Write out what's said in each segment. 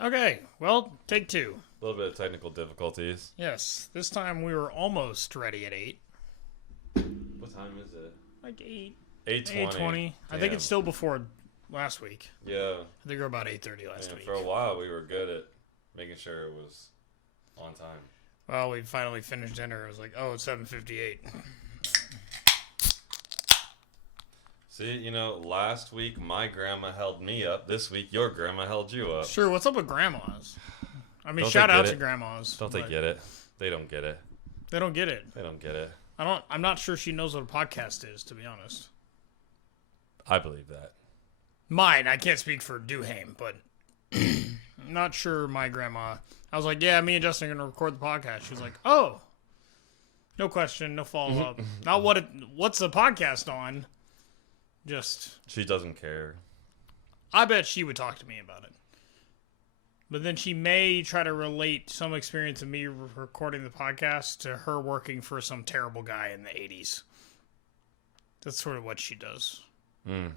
Okay, well, take two. A little bit of technical difficulties. Yes, this time we were almost ready at 8. What time is it? Like 8. 8:20. 8:20. I think it's still before last week. Yeah. I think we were about 8:30 last week. For a while, we were good at making sure it was on time. Well, we finally finished dinner. It was like, oh, it's 7:58. See, last week my grandma held me up. This week your grandma held you up. Sure, what's up with grandmas? I mean, Don't shout they out get to it? grandmas. Don't they get it? They don't get it. They don't get it. They don't get it. I'm not sure she knows what a podcast is, to be honest. I believe that. Mine, I can't speak for Duhame, but I'm not sure my grandma. I was like, yeah, me and Justin are going to record the podcast. She was like, oh. No question, no follow-up. Not what's the podcast on? Just. She doesn't care. I bet she would talk to me about it. But then she may try to relate some experience of me recording the podcast to her working for some terrible guy in the 80s. That's sort of what she does. Know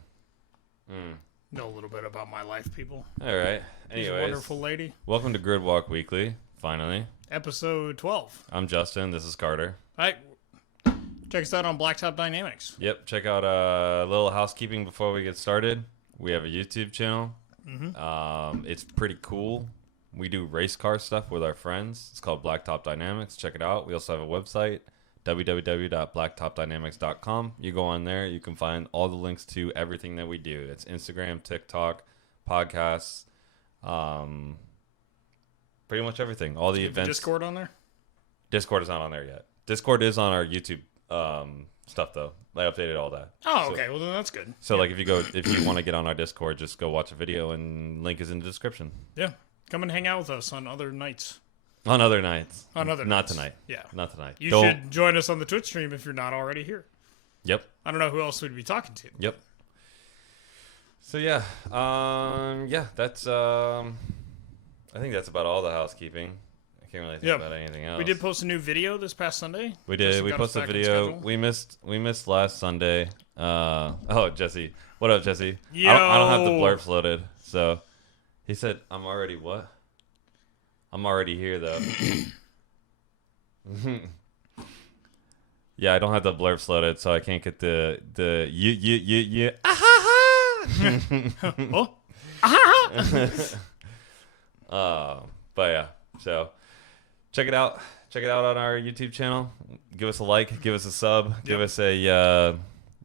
a little bit about my life, people. All right. She's a Anyways, wonderful lady. welcome to Gridwalk Weekly, finally. Episode 12. I'm Justin. This is Carter. All right. Check us out on Blacktop Dynamics. Yep. Check out a little housekeeping before we get started. We have a YouTube channel. It's pretty cool. We do race car stuff with our friends. It's called Blacktop Dynamics. Check it out. We also have a website, www.blacktopdynamics.com. You go on there, you can find all the links to everything that we do. It's Instagram, TikTok, podcasts, pretty much everything. All the events. Discord on there? Discord is not on there yet. Discord is on our YouTube stuff though. I updated all that. Oh, okay. Well, then that's good. So like if you want to get on our Discord, just go watch a video and link is in the description. Yeah. Come and hang out with us on other nights. On other nights. Not nights. Tonight. Yeah. Not tonight. You should join us on the Twitch stream if you're not already here. Yep. I don't know who else we'd be talking to. Yep. So yeah. That's I think that's about all the housekeeping. I can't really think about anything else. We did post a new video this past Sunday. We did. We posted a video. We missed last Sunday. Jesse. What up, Jesse? Yo. I don't have the blurbs loaded. So he said, I'm already what? I'm already here though. Yeah, I don't have the blurbs loaded, so I can't get the you. Oh. But yeah, so check it out. Check it out on our YouTube channel. Give us a like, give us a sub, give us a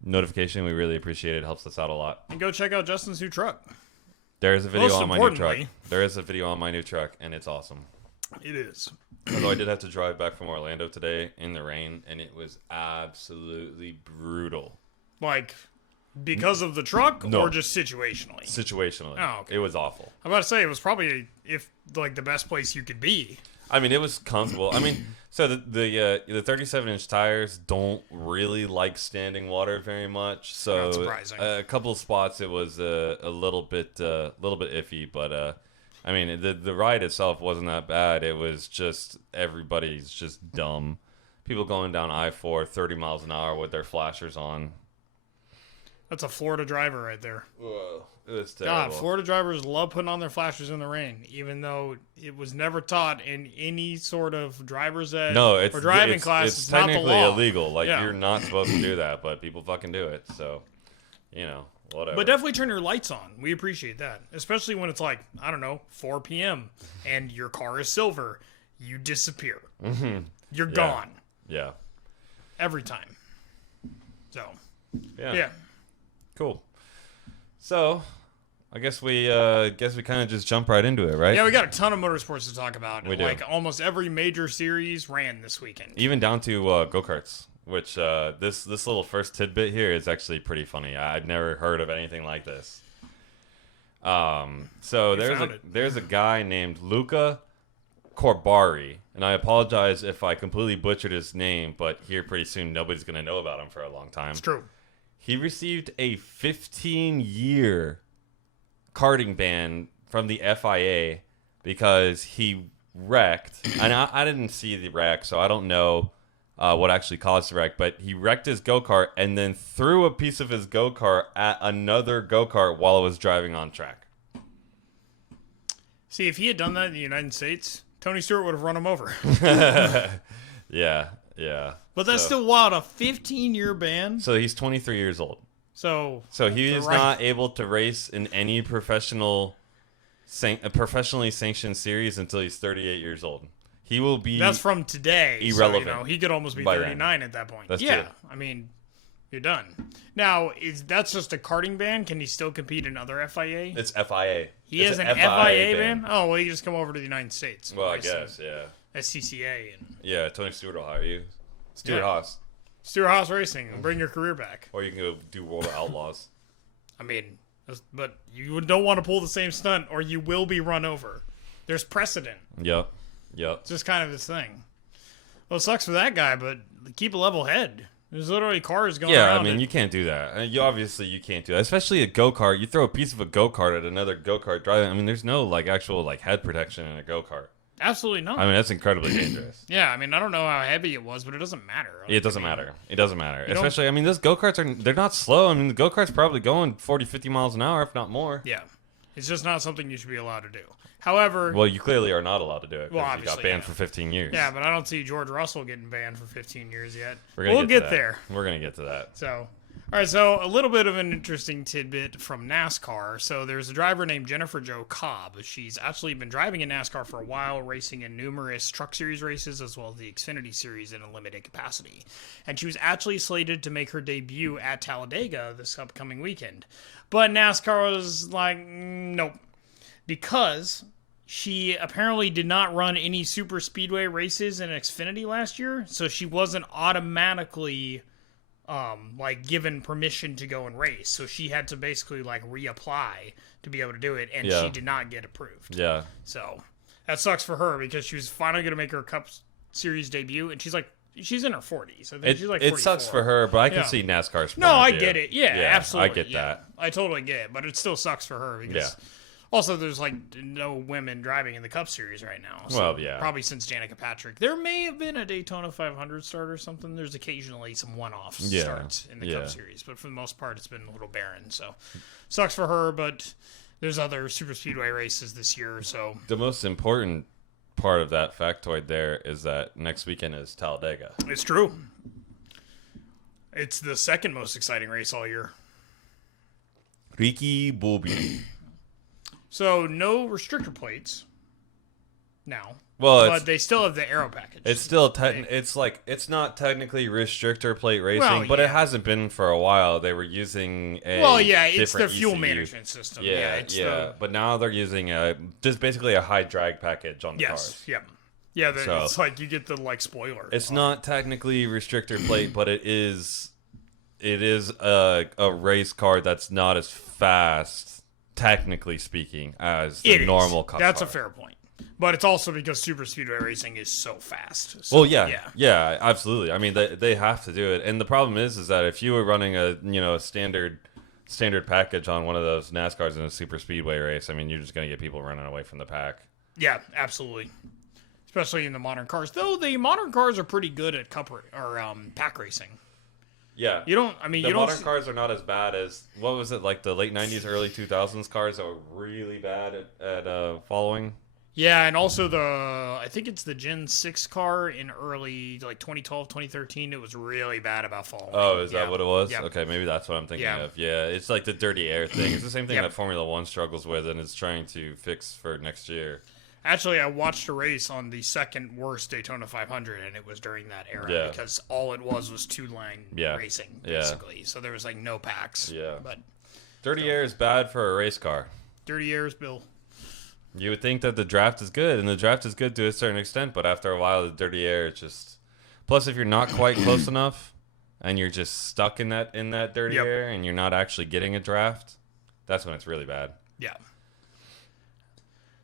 notification. We really appreciate it. It helps us out a lot. And go check out Justin's new truck. There is a video Most on my new truck. importantly- There is a video on my new truck, and it's awesome. It is. Although I did have to drive back from Orlando today in the rain, and it was absolutely brutal. Like, because of the truck No. or just situationally? Situationally. Oh, okay. It was awful. I'm about to say, it was probably, the best place you could be. I mean, it was comfortable. I mean, so the 37-inch tires don't really like standing water very much. So Not surprising. A couple of spots it was a little bit iffy, but I mean the ride itself wasn't that bad. It was just everybody's just dumb. People going down I-4 30 miles an hour with their flashers on. That's a Florida driver right there. Whoa, it was terrible. God, Florida drivers love putting on their flashers in the rain, even though it was never taught in any sort of driver's ed or driving class. It's not the technically law. illegal. Like, Yeah. you're not supposed to do that, but people fucking do it. So, whatever. But definitely turn your lights on. We appreciate that. Especially when it's like, I don't know, 4 p.m. and your car is silver. You disappear. Mm-hmm. You're gone. Yeah. Every time. So, Yeah. yeah. Cool. So, I guess we kind of just jump right into it, right? Yeah, we got a ton of motorsports to talk about. We do. Like, almost every major series ran this weekend. Even down to go-karts, which this little first tidbit here is actually pretty funny. I'd never heard of anything like this. So there's a guy named Luca Corbari, and I apologize if I completely butchered his name, but here pretty soon nobody's going to know about him for a long time. It's true. He received a 15-year karting ban from the FIA because he wrecked. And I didn't see the wreck, so I don't know what actually caused the wreck. But he wrecked his go-kart and then threw a piece of his go-kart at another go-kart while it was driving on track. See, if he had done that in the United States, Tony Stewart would have run him over. Yeah, yeah. But that's still wild. A 15-year ban. So he's 23 years old. So he is not able to race in any professionally sanctioned series until he's 38 years old. He will be. That's from today. Irrelevant. So, he could almost be 39 at that point. That's true. I mean, you're done. Now, that's just a karting ban? Can he still compete in other FIA? It's FIA. He has an FIA ban? Oh, well, he just come over to the United States. Well, I guess, yeah. SCCA. Yeah, Tony Stewart will hire you. Stewart Haas. Stewart Haas Racing. Bring your career back. Or you can go do World of Outlaws. I mean, but you don't want to pull the same stunt or you will be run over. There's precedent. Yep. It's just kind of his thing. Well, it sucks for that guy, but keep a level head. There's literally cars going around. Yeah, I mean, you can't do that. You can't do that. Especially a go-kart. You throw a piece of a go-kart at another go-kart driving. I mean, there's no actual head protection in a go-kart. Absolutely not. I mean, that's incredibly dangerous. Yeah, I mean, I don't know how heavy it was, but it doesn't matter. It doesn't matter. It doesn't matter. Especially, I mean, those go-karts they're not slow. I mean, the go-kart's probably going 40, 50 miles an hour, if not more. Yeah. It's just not something you should be allowed to do. However... Well, you clearly are not allowed to do it because you got banned for 15 years. Yeah, but I don't see George Russell getting banned for 15 years yet. We'll get there. We're going to get to that. So... All right, so a little bit of an interesting tidbit from NASCAR. So there's a driver named Jennifer Jo Cobb. She's actually been driving in NASCAR for a while, racing in numerous Truck Series races as well as the Xfinity Series in a limited capacity. And she was actually slated to make her debut at Talladega this upcoming weekend. But NASCAR was like, nope. Because she apparently did not run any super speedway races in Xfinity last year, so she wasn't automatically... given permission to go and race. So she had to basically reapply to be able to do it, and she did not get approved. Yeah. So that sucks for her because she was finally going to make her Cup Series debut, and she's in her 40s. I think she's 44. It sucks for her, but I can see NASCAR's No, I get it. Yeah, absolutely. I get that. I totally get it, but it still sucks for her because also there's no women driving in the Cup Series right now. So probably since Danica Patrick. There may have been a Daytona 500 start or something. There's occasionally some one-off starts in the Cup Series, but for the most part it's been a little barren. So sucks for her, but there's other super speedway races this year. So the most important part of that factoid there is that next weekend is Talladega. It's true. It's the second most exciting race all year. Ricky Bobby. So no restrictor plates now. Well, but they still have the aero package. It's still it's not technically restrictor plate racing, but it hasn't been for a while. They were using it's their fuel ECU management system. But now they're using just basically a high drag package on the cars. Yeah, it's like you get the spoiler. It's not technically restrictor plate, but it is a race car that's not as fast, technically speaking, as the normal car. That's a fair point. But it's also because super speedway racing is so fast. So, yeah, absolutely. I mean, they have to do it, and the problem is that if you were running a standard package on one of those NASCARs in a super speedway race, I mean, you're just going to get people running away from the pack. Yeah, absolutely. Especially in the modern cars, though the modern cars are pretty good at pack racing. Yeah, the modern cars are not as bad as what was it the late '90s, early 2000s cars that were really bad at following. Yeah, and also I think it's the Gen 6 car in early 2012, 2013. It was really bad about following. Oh, is that what it was? Yep. Okay, maybe that's what I'm thinking of. Yeah, it's like the dirty air thing. It's the same thing that Formula One struggles with and is trying to fix for next year. Actually, I watched a race on the second worst Daytona 500, and it was during that era because all it was two-line racing, basically. So there was no packs. Yeah. But dirty air is bad for a race car. Dirty air is Bill. You would think that the draft is good, and the draft is good to a certain extent, but after a while, the dirty air is just... Plus, if you're not quite close enough, and you're just stuck in that dirty air, and you're not actually getting a draft, that's when it's really bad. Yeah.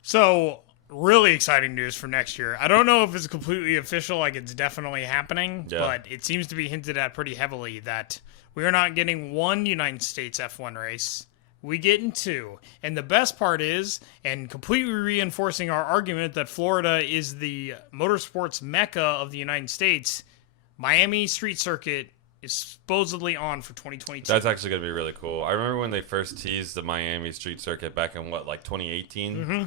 So... really exciting news for next year. I don't know if it's completely official, it's definitely happening, but it seems to be hinted at pretty heavily that we are not getting one United States F1 race. We get in two. And the best part is, and completely reinforcing our argument that Florida is the motorsports mecca of the United States, Miami Street Circuit is supposedly on for 2022. That's actually going to be really cool. I remember when they first teased the Miami Street Circuit back in 2018? Mm-hmm.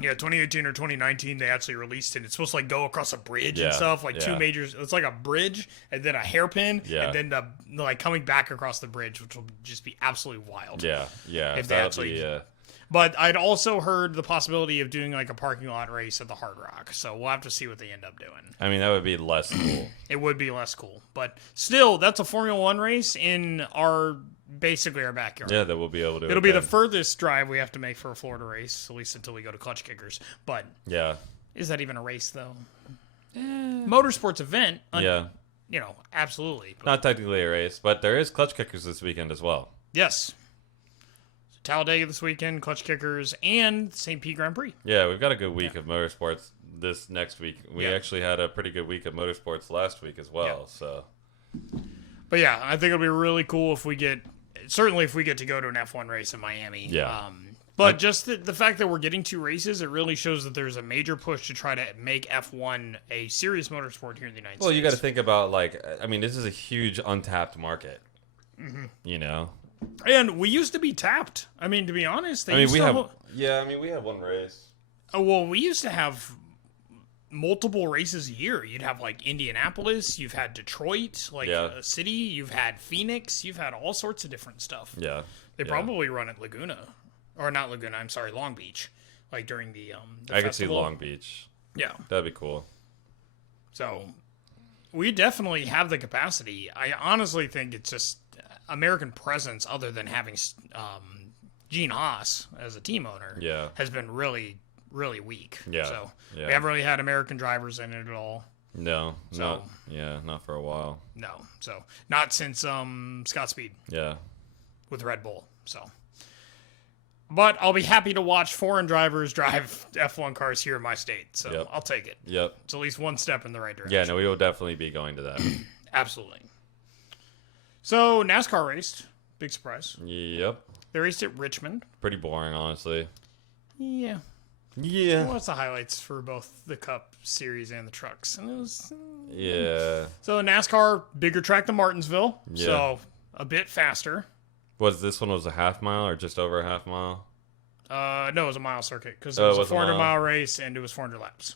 Yeah, 2018 or 2019, they actually released it. It's supposed to like go across a bridge and Yeah, stuff, like two yeah. majors. It's like a bridge and then a hairpin, Yeah. and then the like coming back across the bridge, which will just be absolutely wild. Yeah, yeah. If they that'll actually- be, But I'd also heard the possibility of doing like a parking lot race at the Hard Rock, so we'll have to see what they end up doing. I mean, that would be less cool. It would be less cool, but still, that's a Formula One race in basically our backyard. Yeah, that we'll be able to. It'll be the attend. furthest drive we have to make for a Florida race, at least until we go to Clutch Kickers. But Yeah, is that even a race, though? Motorsports event, yeah. you know, absolutely. But Not technically a race, but there is Clutch Kickers this weekend as well. yes. Talladega this weekend, Clutch Kickers, and St. Pete Grand Prix. Yeah, we've got a good week of motorsports this next week. We Yeah. actually had a pretty good week of motorsports last week as well. So But yeah, I think it'll be really cool if we get to go to an F1 race in Miami. Yeah. But just the fact that we're getting two races, it really shows that there's a major push to try to make F1 a serious motorsport here in the United States. well, you got to think about I mean, this is a huge untapped market. Mm-hmm. You know, And we used to be tapped. I mean, to be honest, they I mean, used we to have we had one race. well, we used to have multiple races a year. You'd have like Indianapolis, you've had Detroit, like Yeah. a city, you've had Phoenix, you've had all sorts of different stuff. Yeah, They yeah. probably run at Laguna, or not Laguna. I'm sorry, Long Beach, like during the I could see festival. Long Beach. Yeah, That'd be cool. so we definitely have the capacity. I honestly think it's just American presence, other than having Gene Haas as a team owner, Yeah. has been really, really weak. Yeah, So yeah. we haven't really had American drivers in it at all. No, So- not for a while. No, so not since Scott Speed Yeah, with Red Bull. So, but I'll be happy to watch foreign drivers drive F1 cars here in my state. So Yep. I'll take it. yep. It's at least one step in the right direction. Yeah, no, we will definitely be going to that. Absolutely. So NASCAR raced. Big surprise. Yep. They raced at Richmond. Pretty boring, honestly. Yeah. Yeah. What's the highlights for both the Cup Series and the trucks? And it was, Yeah. so NASCAR, bigger track than Martinsville. Yeah. So a bit faster. This one was a half mile or just over a half mile? No, it was a mile circuit because it Oh, was it a was a 400 mile. mile race and it was 400 laps.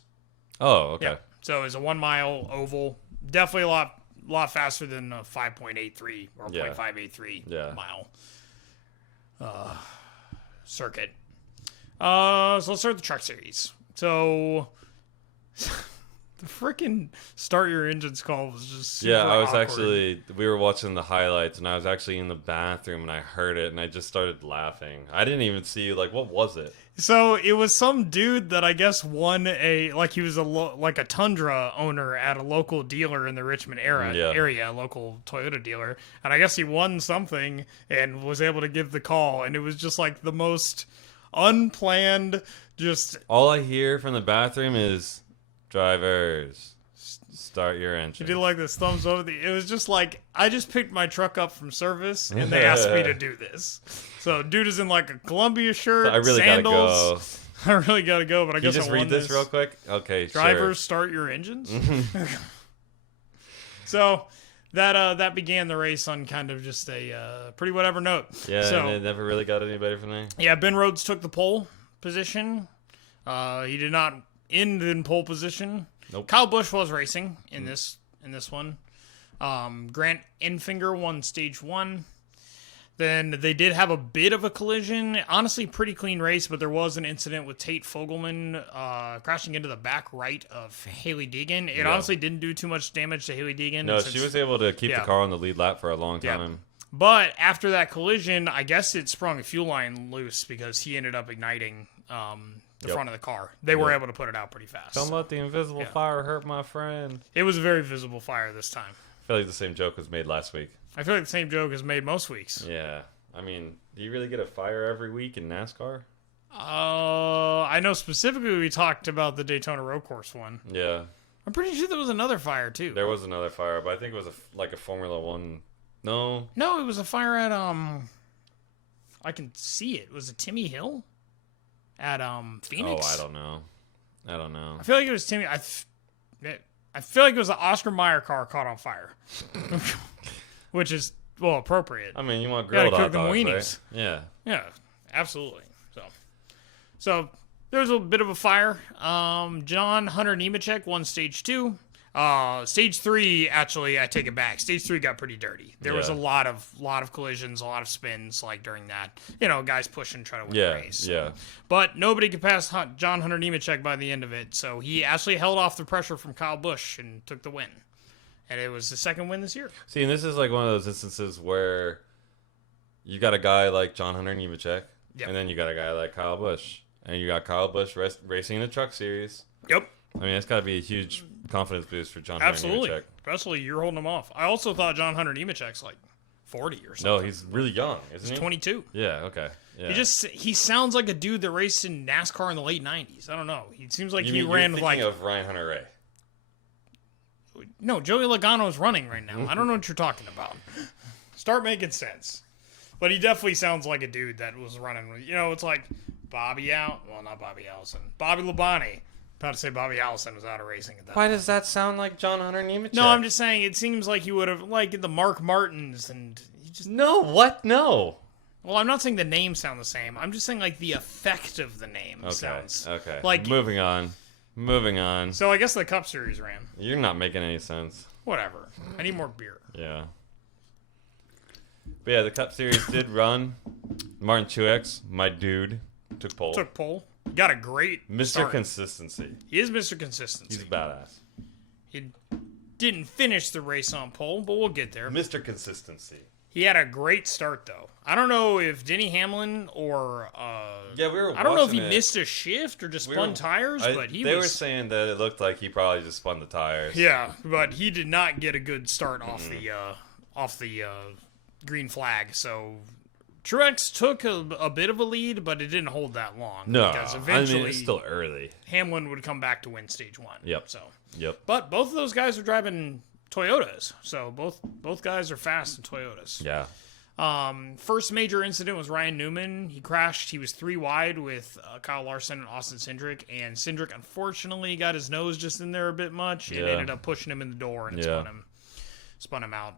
Oh, okay. Yeah. So it was a 1 mile oval. Definitely a lot faster than a 5.83 or Yeah. 0.583 Yeah. mile circuit. So let's start with the truck series. So the freaking start your engines call was just super Yeah, I was awkward. we were watching the highlights and I was actually in the bathroom and I heard it and I just started laughing. I didn't even see, what was it? So it was some dude that I guess won he was like a Tundra owner at a local dealer in the Richmond area, a local Toyota dealer, and I guess he won something and was able to give the call, and it was just like the most unplanned, just All I hear from the bathroom is, drivers, start your engine. he did like this thumbs over. It was just like, I just picked my truck up from service and they asked me to do this. So dude is in like a Columbia shirt, I really sandals. gotta go. I really gotta go, but I Can you guess just I read won this real quick? Okay, Drivers, start your engines. So that began the race on kind of just a pretty whatever note. Sure. Yeah, So and it never really got any better from there. yeah, Ben Rhodes took the pole position. He did not end in pole position. Nope. Kyle Busch was racing in this one. Grant Enfinger won stage 1. Then they did have a bit of a collision. Honestly, pretty clean race, but there was an incident with Tate Fogelman crashing into the back right of Haley Deegan. It Yeah. honestly didn't do too much damage to Haley Deegan. No, since- she was able to keep Yeah. the car on the lead lap for a long Yeah. time. But after that collision, I guess it sprung a fuel line loose because he ended up igniting the Yep. front of the car. They were Yep. able to put it out pretty fast. Don't let the invisible Yeah. fire hurt my friend. It was a very visible fire this time. I feel like the same joke was made last week. I feel like the same joke is made most weeks. Yeah. I mean, do you really get a fire every week in NASCAR? I know specifically we talked about the Daytona Road Course one. Yeah. I'm pretty sure there was another fire too. There was another fire, but I think it was a Formula One. No. No, it was a fire at I can see it. Was it Timmy Hill? At Phoenix? Oh, I don't know. I feel like it was Timmy. I feel like it was the Oscar Mayer car caught on fire, which is appropriate. I mean, you want Gotta grilled hot cook them dogs, weenies. right? Yeah. Yeah, absolutely. So There was a bit of a fire. John Hunter Nemechek won stage 2. Stage 3, actually, I take it back. Stage 3 got pretty dirty. There was a lot of collisions, a lot of spins, like during that. Guys pushing, trying to win the race. Yeah. But nobody could pass John Hunter Nemechek by the end of it, so he actually held off the pressure from Kyle Busch and took the win. And it was the second win this year. See, and this is like one of those instances where you got a guy like John Hunter Nemechek, and then you got a guy like Kyle Busch. And you got Kyle Busch racing in the Truck Series. Yep. I mean, it's got to be a huge confidence boost for John Hunter Nemechek. Especially you're holding him off. I also thought John Hunter Nemechek's like 40 or something. No, he's really young, isn't he? He's 22. Yeah, okay. Yeah. He sounds like a dude that raced in NASCAR in the late 90s. I don't know. He seems like he ran with like... of Ryan Hunter-Ray. No, Joey Logano's running right now. I don't know what you're talking about. Start making sense. But he definitely sounds like a dude that was running. It's like Bobby not Bobby Allison. Bobby Labonte. About to say Bobby Allison was out of racing at that Why does that sound like John Hunter Nemechek? No, I'm just saying it seems like he would have, like the Mark Martins and he just... No, what? No. Well, I'm not saying the names sound the same. I'm just saying like the effect of the name sounds... Okay. Like, Moving on. So I guess the Cup Series ran. You're not making any sense. Whatever. I need more beer. Yeah. But yeah, the Cup Series did run. Martin Truex, my dude, took pole. Got a great Mr. start. Consistency. He is Mr. Consistency. He's a badass. He didn't finish the race on pole, but we'll get there. Mr. Consistency. He had a great start, though. I don't know if Denny Hamlin or... yeah, we were I don't know if he watching missed a shift or just spun tires, but they were saying that it looked like he probably just spun the tires. Yeah, but he did not get a good start off the green flag, so... Truex took a bit of a lead, but it didn't hold that long. No, because eventually it's still early. Hamlin would come back to win stage 1. Yep. But both of those guys are driving Toyotas, so both guys are fast in Toyotas. Yeah. First major incident was Ryan Newman. He crashed. He was 3 wide with Kyle Larson and Austin Cindric, and Cindric unfortunately got his nose just in there a bit much and ended up pushing him in the door and spun him out.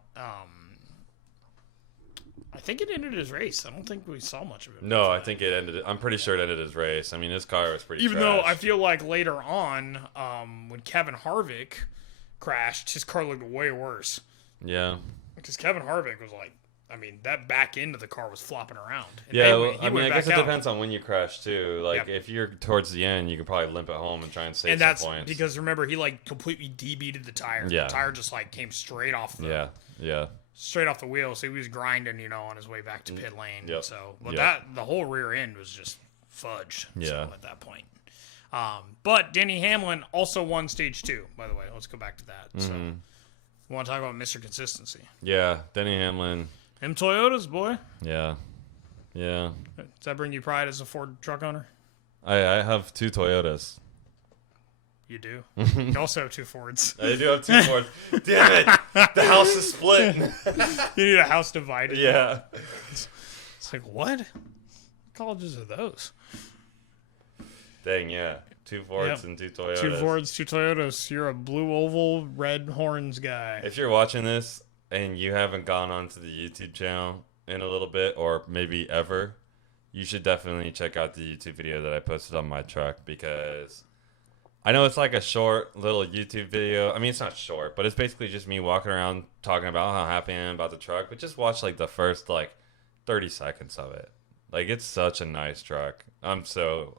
I think it ended his race. I don't think we saw much of it. No, I think it ended. I'm pretty sure it ended his race. I mean, his car was pretty. Even trash. though I feel like later on, when Kevin Harvick crashed, his car looked way worse. Yeah. Because Kevin Harvick was like, I mean, that back end of the car was flopping around. And yeah, I guess it depends on when you crash too. Like if you're towards the end, you could probably limp it home and try and save some points. Because remember, he like completely debeated the tire. Yeah. The tire just like came straight off. Straight off the wheel, so he was grinding, on his way back to pit lane. Yep. So, but the whole rear end was just fudged. Yeah. So at that point, but Denny Hamlin also won stage 2. By the way, let's go back to that. So, we want to talk about Mr. Consistency. Yeah, Denny Hamlin. Them Toyotas, boy. Yeah. Does that bring you pride as a Ford truck owner? I have 2 Toyotas. You do. You also have 2 Fords. I do have 2 Fords. Damn it! The house is split. You need a house divided. Yeah. It's like, what colleges are those? Dang, yeah. 2 Fords and 2 Toyotas. 2 Fords, 2 Toyotas. You're a blue oval, red horns guy. If you're watching this and you haven't gone onto the YouTube channel in a little bit, or maybe ever, you should definitely check out the YouTube video that I posted on my truck, because I know it's like a short little YouTube video. I mean, it's not short, but it's basically just me walking around talking about how happy I am about the truck. But just watch like the first 30 seconds of it. Like, it's such a nice truck. I'm so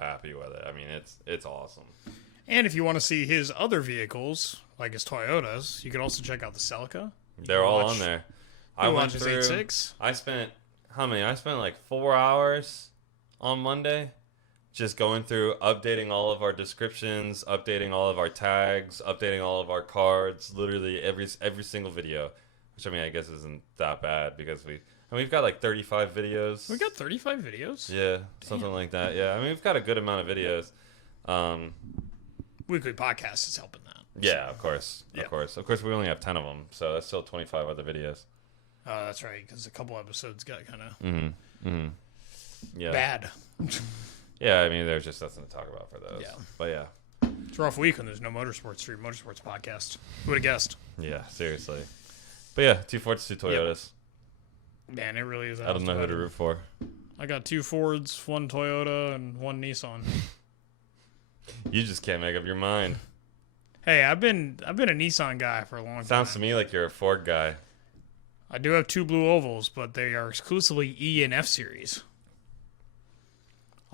happy with it. I mean, it's awesome. And if you want to see his other vehicles, like his Toyotas, you can also check out the Celica. They're all on there. I went his through. 8.6. I spent like 4 hours on Monday. Just going through, updating all of our descriptions, updating all of our tags, updating all of our cards, literally every single video. Which, I mean, I guess isn't that bad, because we've got like 35 videos. We got 35 videos? Yeah, something like that. Yeah, I mean, we've got a good amount of videos. Weekly podcast is helping that. Yeah, of course. Yeah. Of course, we only have 10 of them, so that's still 25 other videos. Oh, that's right, because a couple episodes got kind of yeah. bad. Yeah, I mean, there's just nothing to talk about for those. Yeah. But yeah. It's a rough week when there's no Motorsports podcast. Who would have guessed? Yeah, seriously. But yeah, 2 Fords, 2 Toyotas. Man, it really is. I don't know who to root for. I got 2 Fords, 1 Toyota, and 1 Nissan. You just can't make up your mind. Hey, I've been a Nissan guy for a long time. Sounds to me like you're a Ford guy. I do have 2 blue ovals, but they are exclusively E and F series.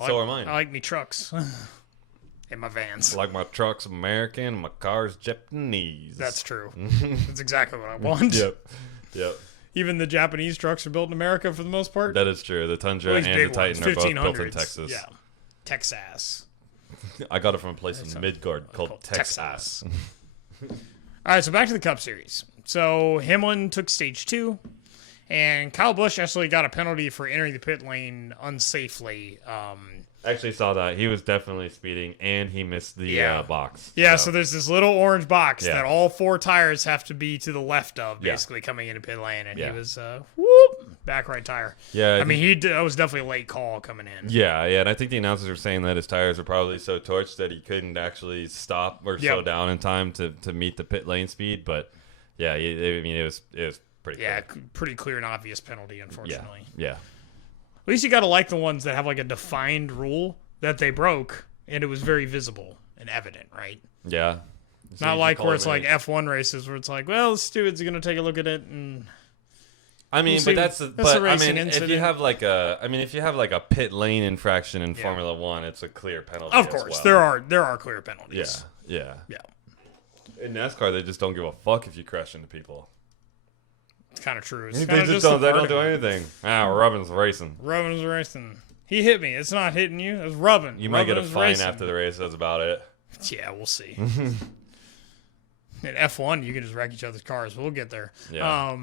So are mine. I like me trucks. And my vans. I like my trucks American, my cars Japanese. That's true. That's exactly what I want. Yep. Even the Japanese trucks are built in America for the most part. That is true. The Tundra and the Titan are both built in Texas. Yeah. Texas. I got it from a place in Midgard called Texas. All right, so back to the Cup Series. So Hamlin took stage 2, and Kyle Busch actually got a penalty for entering the pit lane unsafely. I actually saw that. He was definitely speeding, and he missed the box. Yeah, so there's this little orange box Yeah. that all 4 tires have to be to the left of, Yeah. basically coming into pit lane, and Yeah. he was, back right tire. Yeah, I mean, that was definitely a late call coming in. Yeah, and I think the announcers were saying that his tires were probably so torched that he couldn't actually stop or slow down in time to meet the pit lane speed. But yeah, I mean, it was pretty clear. Pretty clear and obvious penalty, unfortunately. Yeah. At least you got to like the ones that have like a defined rule that they broke, and it was very visible and evident, right? Yeah. Not like where it's like F1 races where it's like, well, the steward's going to take a look at it and... I mean, we'll but see. that's a racing I mean, incident. if you have like a pit lane infraction in Formula 1, it's a clear penalty. Of as course, well. there are clear penalties. Yeah. Yeah. In NASCAR, they just don't give a fuck if you crash into people. It's kind of true. It's They kinda just a don't. They part don't do of it. anything. Robin's racing. Rubbing is racing. He hit me. It's not hitting you. It's rubbing. You might get a Rubbing is fine racing. after the race. That's about it. Yeah, we'll see. In F1, you can just wreck each other's cars. We'll get there. Yeah.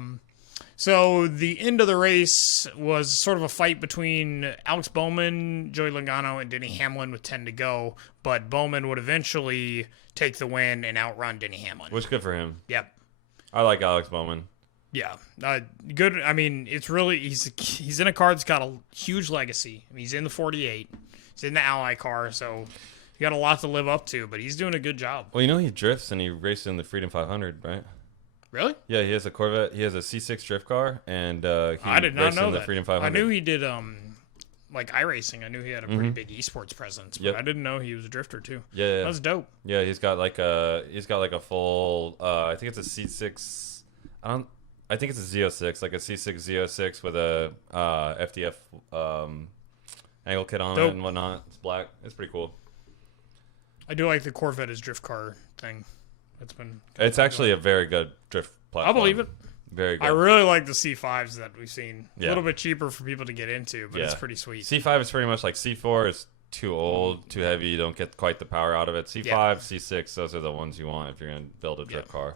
So the end of the race was sort of a fight between Alex Bowman, Joey Logano, and Denny Hamlin with 10 to go. But Bowman would eventually take the win and outrun Denny Hamlin. Which good for him. Yep. I like Alex Bowman. Yeah, good. I mean, it's really he's in a car that's got a huge legacy. I mean, he's in the 48. He's in the Ally car, so he got a lot to live up to. But he's doing a good job. Well, you know he drifts and he races in the Freedom 500, right? Really? Yeah, he has a Corvette. He has a C6 drift car, and he I did not races know in the that. Freedom 500. I knew he did like iRacing. I knew he had a pretty big esports presence, but Yep. I didn't know he was a drifter too. Yeah, That's dope. Yeah, he's got like a full. I think it's a C6. I think it's a Z06, like a C6 Z06 with a FDF angle kit on Dope. it and whatnot. It's black. It's pretty cool. I do like the Corvette as drift car thing. It's actually a very good drift platform. I believe it. Very good. I really like the C5s that we've seen. A Yeah. little bit cheaper for people to get into, but it's Yeah. pretty sweet. C5 is pretty much like C4 is too old, too heavy. You don't get quite the power out of it. C5, C6, those are the ones you want if you're going to build a drift car.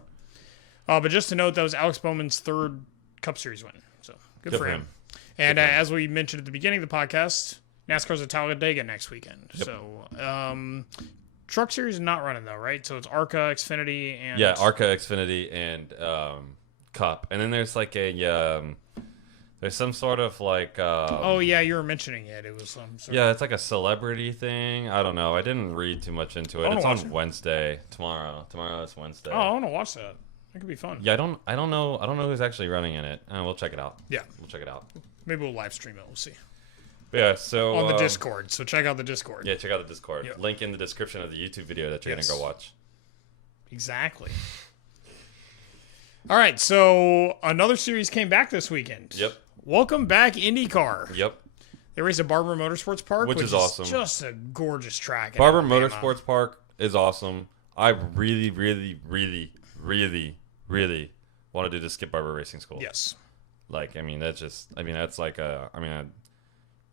But just to note, that was Alex Bowman's 3rd Cup Series win. So good for him. And as we mentioned at the beginning of the podcast, NASCAR's at Talladega next weekend. Yep. So Truck Series is not running though, right? So it's ARCA, Xfinity, and ARCA, Xfinity, and Cup. And then there's like there's some sort of like oh yeah, you were mentioning it. It was some sort it's like a celebrity thing. I don't know. I didn't read too much into it. It's on Wednesday. Tomorrow is Wednesday. Oh, I want to watch that. That could be fun. Yeah, I don't know who's actually running in it. We'll check it out. Yeah. We'll check it out. Maybe we'll live stream it. We'll see. But yeah, so On the Discord. So check out the Discord. Yeah, check out the Discord. Yeah. Link in the description of the YouTube video that you're gonna go watch. Exactly. All right, so another series came back this weekend. Yep. Welcome back, IndyCar. Yep. They raced at Barber Motorsports Park, Which is awesome. Just a gorgeous track. in Barber Alabama. Motorsports Park is awesome. I really, really, really, really, really want to do the Skip Barber Racing School. Yes. Like, that's like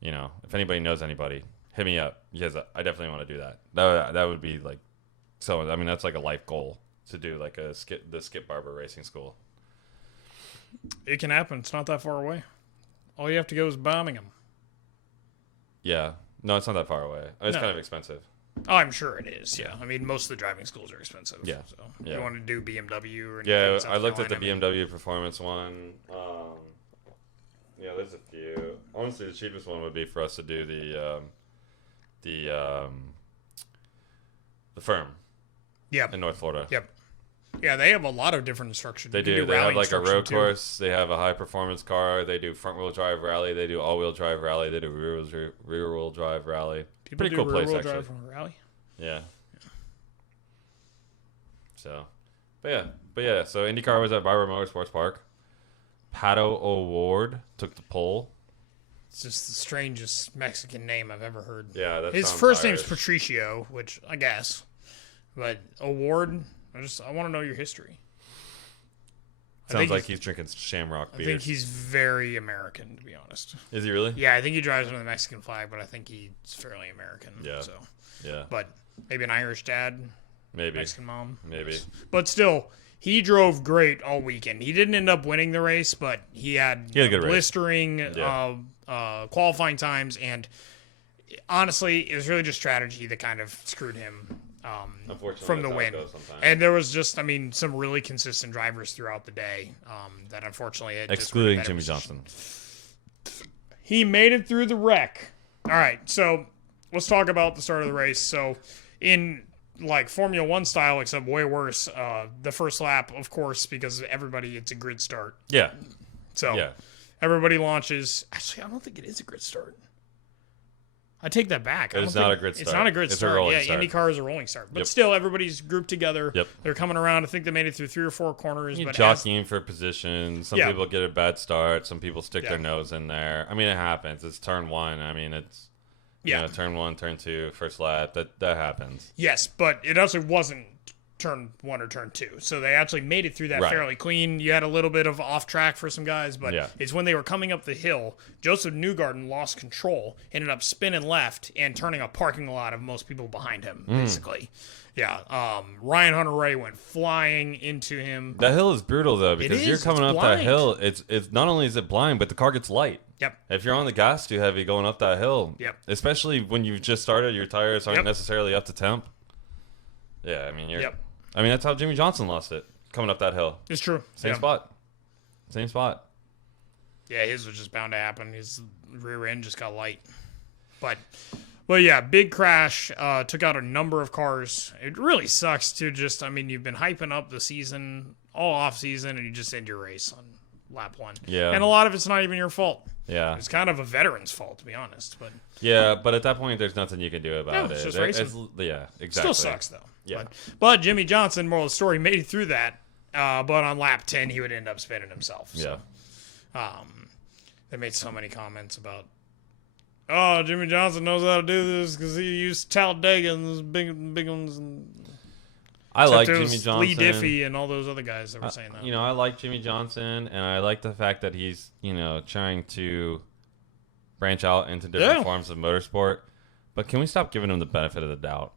if anybody knows anybody, hit me up because I definitely want to do that. That would be like, so. I mean, that's like a life goal to do like the Skip Barber Racing School. It can happen. It's not that far away. All you have to go is Birmingham. Yeah, no, it's not that far away. It's No. kind of expensive. Oh, I'm sure it is. Yeah. I mean, most of the driving schools are expensive. Yeah. So Yeah. you want to do BMW or anything? Yeah, in South I looked at the Carolina, BMW Performance one. Yeah, there's a few. Honestly, the cheapest one would be for us to do the firm. Yep. In North Florida. Yep. Yeah, they have a lot of different instruction. They do. They have like a road course. They have a high performance car. They do front wheel drive rally. They do all wheel drive rally. They do rear wheel drive rally. People Pretty cool place actually. Drive from a rally. Yeah. So, but yeah. So IndyCar was at Byron Motorsports Park. Pato O'Ward took the pole. It's just the strangest Mexican name I've ever heard. Yeah, that's his first name's Patricio, which I guess, but O'Ward. I want to know your history. Sounds like he's drinking Shamrock beers. I think he's very American, to be honest. Is he really? Yeah, I think he drives under the Mexican flag, but I think he's fairly American. Yeah. So. Yeah. But maybe an Irish dad. Maybe. Mexican mom. Maybe. But still, he drove great all weekend. He didn't end up winning the race, but he had a good blistering qualifying times, and honestly, it was really just strategy that kind of screwed him from the win. And there was just, some really consistent drivers throughout the day that unfortunately had excluding Jimmy Johnson. He made it through the wreck. All right, so let's talk about the start of the race. So in like Formula 1 style, except way worse, the first lap, of course, because it's a grid start. Yeah. So everybody launches. Actually, I don't think it is a grid start. I take that back. It's not a grid start. It's not a grid start. A rolling start. IndyCar is a rolling start. But still, everybody's grouped together. Yep. They're coming around. I think they made it through 3 or 4 corners. You're jockeying for position. Some people get a bad start. Some people stick their nose in there. It happens. It's turn 1. It's turn 1, turn 2, first lap. That happens. Yes, but it actually wasn't turn 1 or turn 2. So they actually made it through that fairly clean. You had a little bit of off track for some guys, but it's when they were coming up the hill, Joseph Newgarden lost control, ended up spinning left and turning a parking lot of most people behind him, basically. Yeah. Ryan Hunter-Reay went flying into him. That hill is brutal though, because you're coming up that hill. It's not only is it blind, but the car gets light. Yep. If you're on the gas too heavy going up that hill, especially when you've just started, your tires aren't necessarily up to temp. Yeah, that's how Jimmy Johnson lost it, coming up that hill. It's true. Same spot. Yeah, his was just bound to happen. His rear end just got light. But yeah, big crash. Took out a number of cars. It really sucks to just, you've been hyping up the season, all off season, and you just end your race on lap 1. Yeah. And a lot of it's not even your fault. Yeah. It's kind of a veteran's fault, to be honest. But but at that point, there's nothing you can do about it. It's just racing. Exactly. Still sucks, though. Yeah. But Jimmy Johnson, moral of the story, made it through that. But on lap 10, he would end up spinning himself. So. Yeah. They made so many comments about, Jimmy Johnson knows how to do this because he used Talladega and those big ones. And I like Jimmy Johnson. Lee Diffie and all those other guys that were saying that. I like Jimmy Johnson, and I like the fact that he's, trying to branch out into different forms of motorsport. But can we stop giving him the benefit of the doubt?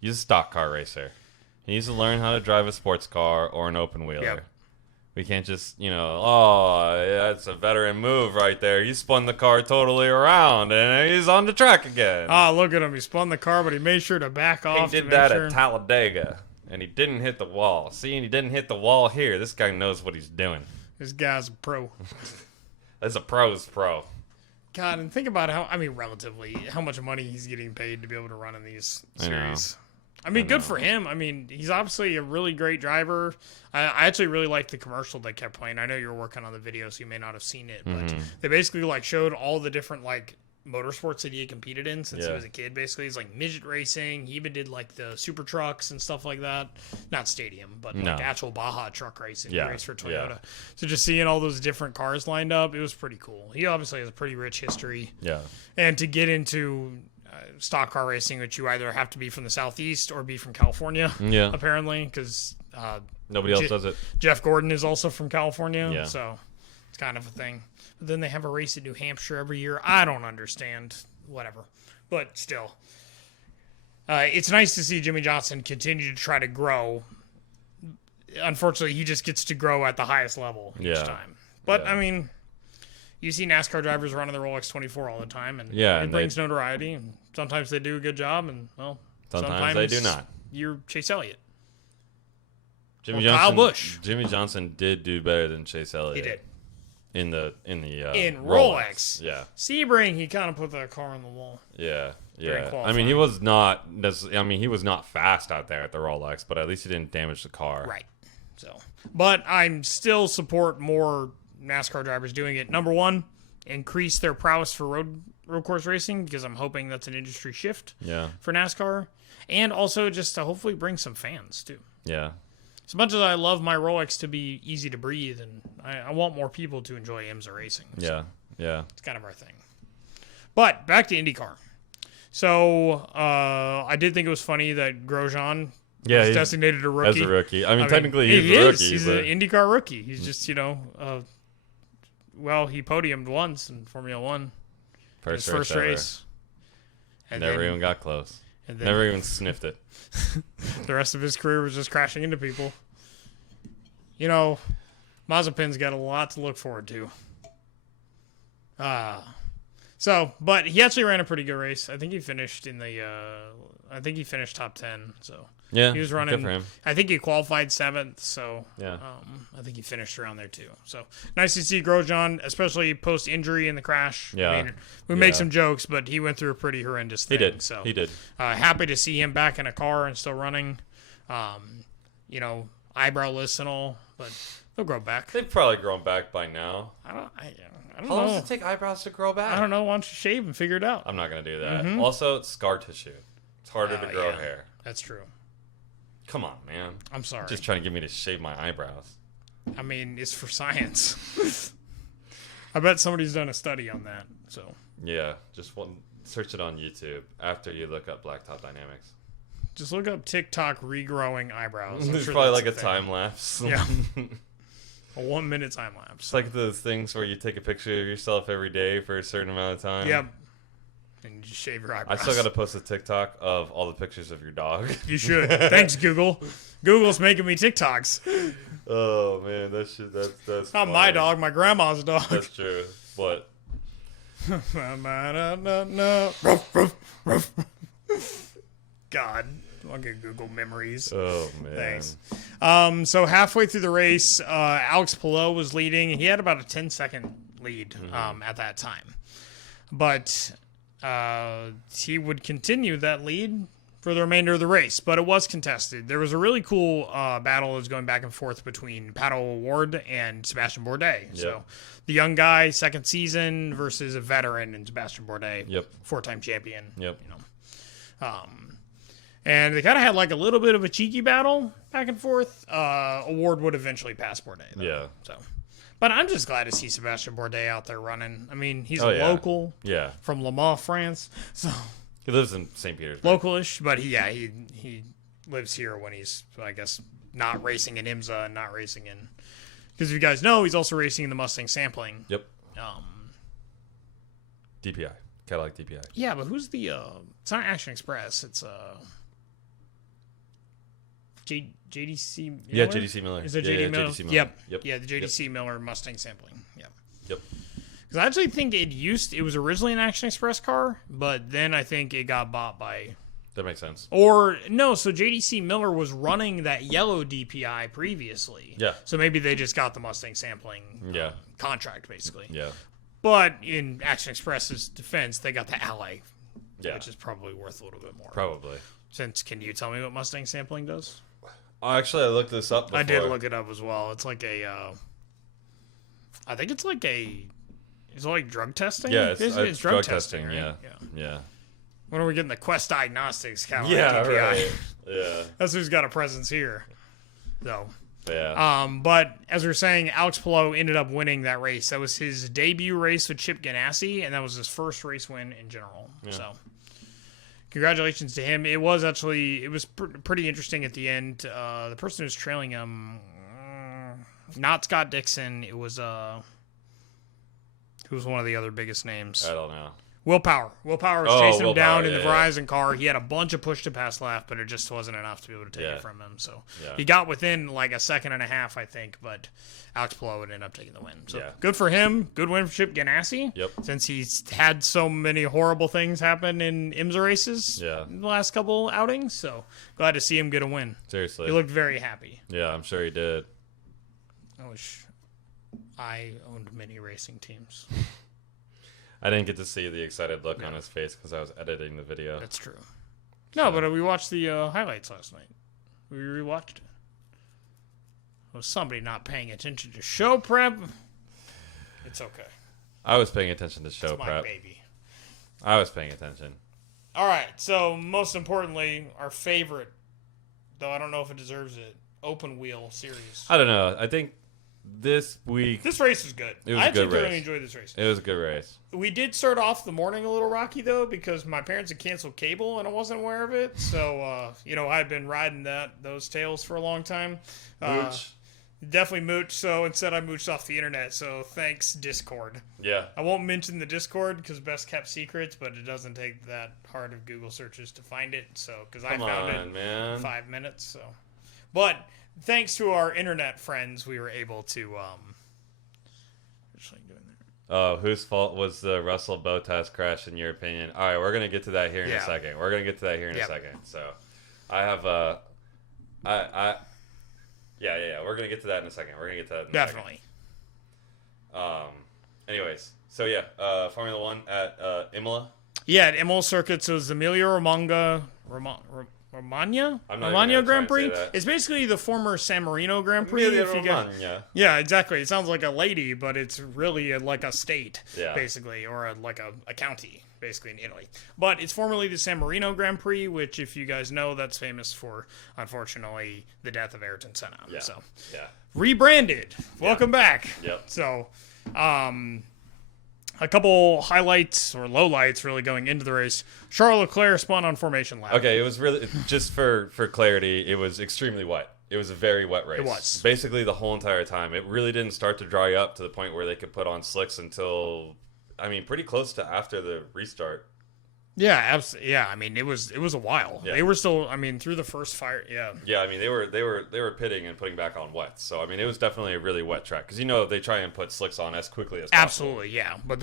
He's a stock car racer. He needs to learn how to drive a sports car or an open wheeler. Yep. We can't just, it's a veteran move right there. He spun the car totally around, and he's on the track again. Look at him. He spun the car, but he made sure to back off. He did that at Talladega, and he didn't hit the wall. See, and he didn't hit the wall here. This guy knows what he's doing. This guy's a pro. That's a pro's pro. God, and think about relatively, how much money he's getting paid to be able to run in these series. Good for him. He's obviously a really great driver. I actually really liked the commercial that kept playing. I know you were working on the video, so you may not have seen it, but they basically showed all the different motorsports that he had competed in since he was a kid. Basically, he's midget racing. He even did the super trucks and stuff like that. Not stadium, but actual Baja truck racing. He raced for Toyota. Yeah. So just seeing all those different cars lined up, it was pretty cool. He obviously has a pretty rich history. Yeah. And to get into stock car racing, which you either have to be from the Southeast or be from California, apparently, because nobody else does it. Jeff Gordon is also from California, so it's kind of a thing. But then they have a race in New Hampshire every year. I don't understand. Whatever. But still, it's nice to see Jimmy Johnson continue to try to grow. Unfortunately, he just gets to grow at the highest level each time. But, you see NASCAR drivers running the Rolex 24 all the time, and it brings notoriety. And sometimes they do a good job, and, sometimes they do not. You're Chase Elliott. Kyle Busch. Jimmy Johnson did do better than Chase Elliott. He did. In Rolex. Yeah. Sebring, he kind of put that car on the wall. Yeah. He was not fast out there at the Rolex, but at least he didn't damage the car. Right. So, but I'm still support more NASCAR drivers doing it. Number one, increase their prowess for road course racing, because I'm hoping that's an industry shift for NASCAR, and also just to hopefully bring some fans too. Yeah. As much as I love my Rolex to be easy to breathe, and I want more people to enjoy IMSA racing. So Yeah. it's kind of our thing. But back to IndyCar. So I did think it was funny that Grosjean was designated a rookie. As a rookie. I mean technically he's a rookie. He's an IndyCar rookie. He's just, well, he podiumed once in Formula One. His first race. And never even got close. And then, never even sniffed it. The rest of his career was just crashing into people. Mazepin's got a lot to look forward to. But he actually ran a pretty good race. I think he finished top 10. So yeah, he was running. Good for him. I think he qualified 7th. So yeah, I think he finished around there too. So nice to see Grosjean, especially post injury in the crash. Yeah, I mean, we make some jokes, but he went through a pretty horrendous thing. He did. Happy to see him back in a car and still running. Eyebrowless and all, but they'll grow back. They've probably grown back by now. I don't How long know. does it take eyebrows to grow back? I don't know. Why don't you shave and figure it out? I'm not going to do that. Also, it's scar tissue. It's harder to grow hair. That's true. Come on, man. I'm sorry. Just trying to get me to shave my eyebrows. I mean, it's for science. I bet somebody's done a study on that. So yeah, search it on YouTube after you look up Blacktop Dynamics. Just look up TikTok regrowing eyebrows. There's probably like a time lapse. Yeah. A 1 minute time lapse. It's like those things where you take a picture of yourself every day for a certain amount of time. Yep. And you just shave your eyebrows. I still got to post a TikTok of all the pictures of your dog. You should. Thanks, Google. Google's making me TikToks. Oh man, that's not funny. my dog, my grandma's dog. That's true. What? God. I'll get Google memories. Oh man. Thanks. So halfway through the race, Alex Palou was leading. He had about a 10-second lead at that time. But he would continue that lead for the remainder of the race. But it was contested. There was a really cool battle that was going back and forth between Pato O'Ward and Sebastian Bourdais. Yep. So the young guy, second season, versus a veteran in Sebastian Bourdais. Yep. 4-time champion. Yep. And they kind of had like a little bit of a cheeky battle back and forth. Award would eventually pass Bourdais, though. Yeah. So, but I'm just glad to see Sebastian Bourdais out there running. I mean, he's a local from Le Mans, France. So he lives in St. Petersburg. Localish, but he lives here when he's, I guess, not racing in IMSA and not racing in... Because if you guys know, he's also racing in the Mustang sampling. Yep. DPI. Cadillac DPI. Yeah, but who's the... it's not Action Express. It's... JDC Miller? Yeah, JDC Miller. Is it JD Miller? JDC Miller. Yep. Yeah, the JDC Miller Mustang sampling. Yep. Yep. Because I actually think it was originally an Action Express car, but then I think it got bought by... That makes sense. Or, no, so JDC Miller was running that yellow DPI previously. Yeah. So maybe they just got the Mustang sampling contract, basically. Yeah. But in Action Express's defense, they got the Ally, which is probably worth a little bit more. Probably. Can you tell me what Mustang sampling does? Actually, I looked this up before. I did look it up as well. It's like I think it's like drug testing? Yeah, it's drug testing, right? Yeah. When are we getting the Quest Diagnostics kind of DPI? Right. Yeah. That's who's got a presence here. So. Yeah. But as we were saying, Alex Palou ended up winning that race. That was his debut race with Chip Ganassi, and that was his first race win in general. Yeah. So. Congratulations to him. It was pretty interesting at the end. The person who was trailing him, not Scott Dixon. It was who was one of the other biggest names? I don't know. Will Power. Will Power was chasing him down in the Verizon car. He had a bunch of push to pass left, but it just wasn't enough to be able to take it from him. So yeah. He got within like a second and a half, I think, but Alex Palou would end up taking the win. So good for him. Good win for Chip Ganassi. Yep. Since he's had so many horrible things happen in IMSA races in the last couple outings. So glad to see him get a win. Seriously. He looked very happy. Yeah, I'm sure he did. I wish I owned many racing teams. I didn't get to see the excited look on his face because I was editing the video. That's true. No, but we watched the highlights last night. We rewatched it. Was somebody not paying attention to show prep? It's okay. I was paying attention to show It's my prep. baby. I was paying attention. All right, so most importantly, our favorite, though I don't know if it deserves it, open wheel series. I don't know. I think this week This race was good. It was I a good actually really race. enjoyed this race. it was a good race. We did start off the morning a little rocky, though, because my parents had canceled cable and I wasn't aware of it. So, I had been riding those tails for a long time. Mooch. Definitely mooched, so instead I mooched off the internet. So thanks, Discord. Yeah. I won't mention the Discord because best kept secrets, but it doesn't take that hard of Google searches to find it. So, because I found it man. in 5 minutes. So, but thanks to our internet friends, we were able to. Whose fault was the Russell Bottas crash in your opinion? All right, we're gonna get to that here in a second. A second. So, I have yeah. We're gonna get to that in a second. Definitely. Anyways, so Formula One at Imola. Yeah, at Imola Circuit, so it's Emilia Romagna Grand Prix. It's basically the former San Marino Grand Prix. Yeah, exactly. It sounds like a lady, but it's really like a state, basically, or like a county, basically, in Italy. But it's formerly the San Marino Grand Prix, which, if you guys know, that's famous for, unfortunately, the death of Ayrton Senna. Yeah. So, Yeah. rebranded. Welcome back. Yep. So, a couple highlights or lowlights really going into the race. Charles Leclerc spun on formation lap. Okay, it was really just for clarity. It was extremely wet. It was a very wet race. It was basically the whole entire time. It really didn't start to dry up to the point where they could put on slicks until, pretty close to after the restart. Yeah, absolutely. Yeah, it was a while. Yeah. They were still, through the first fire. Yeah. Yeah, they were pitting and putting back on wet. So it was definitely a really wet track because they try and put slicks on as quickly as possible. Absolutely, yeah. But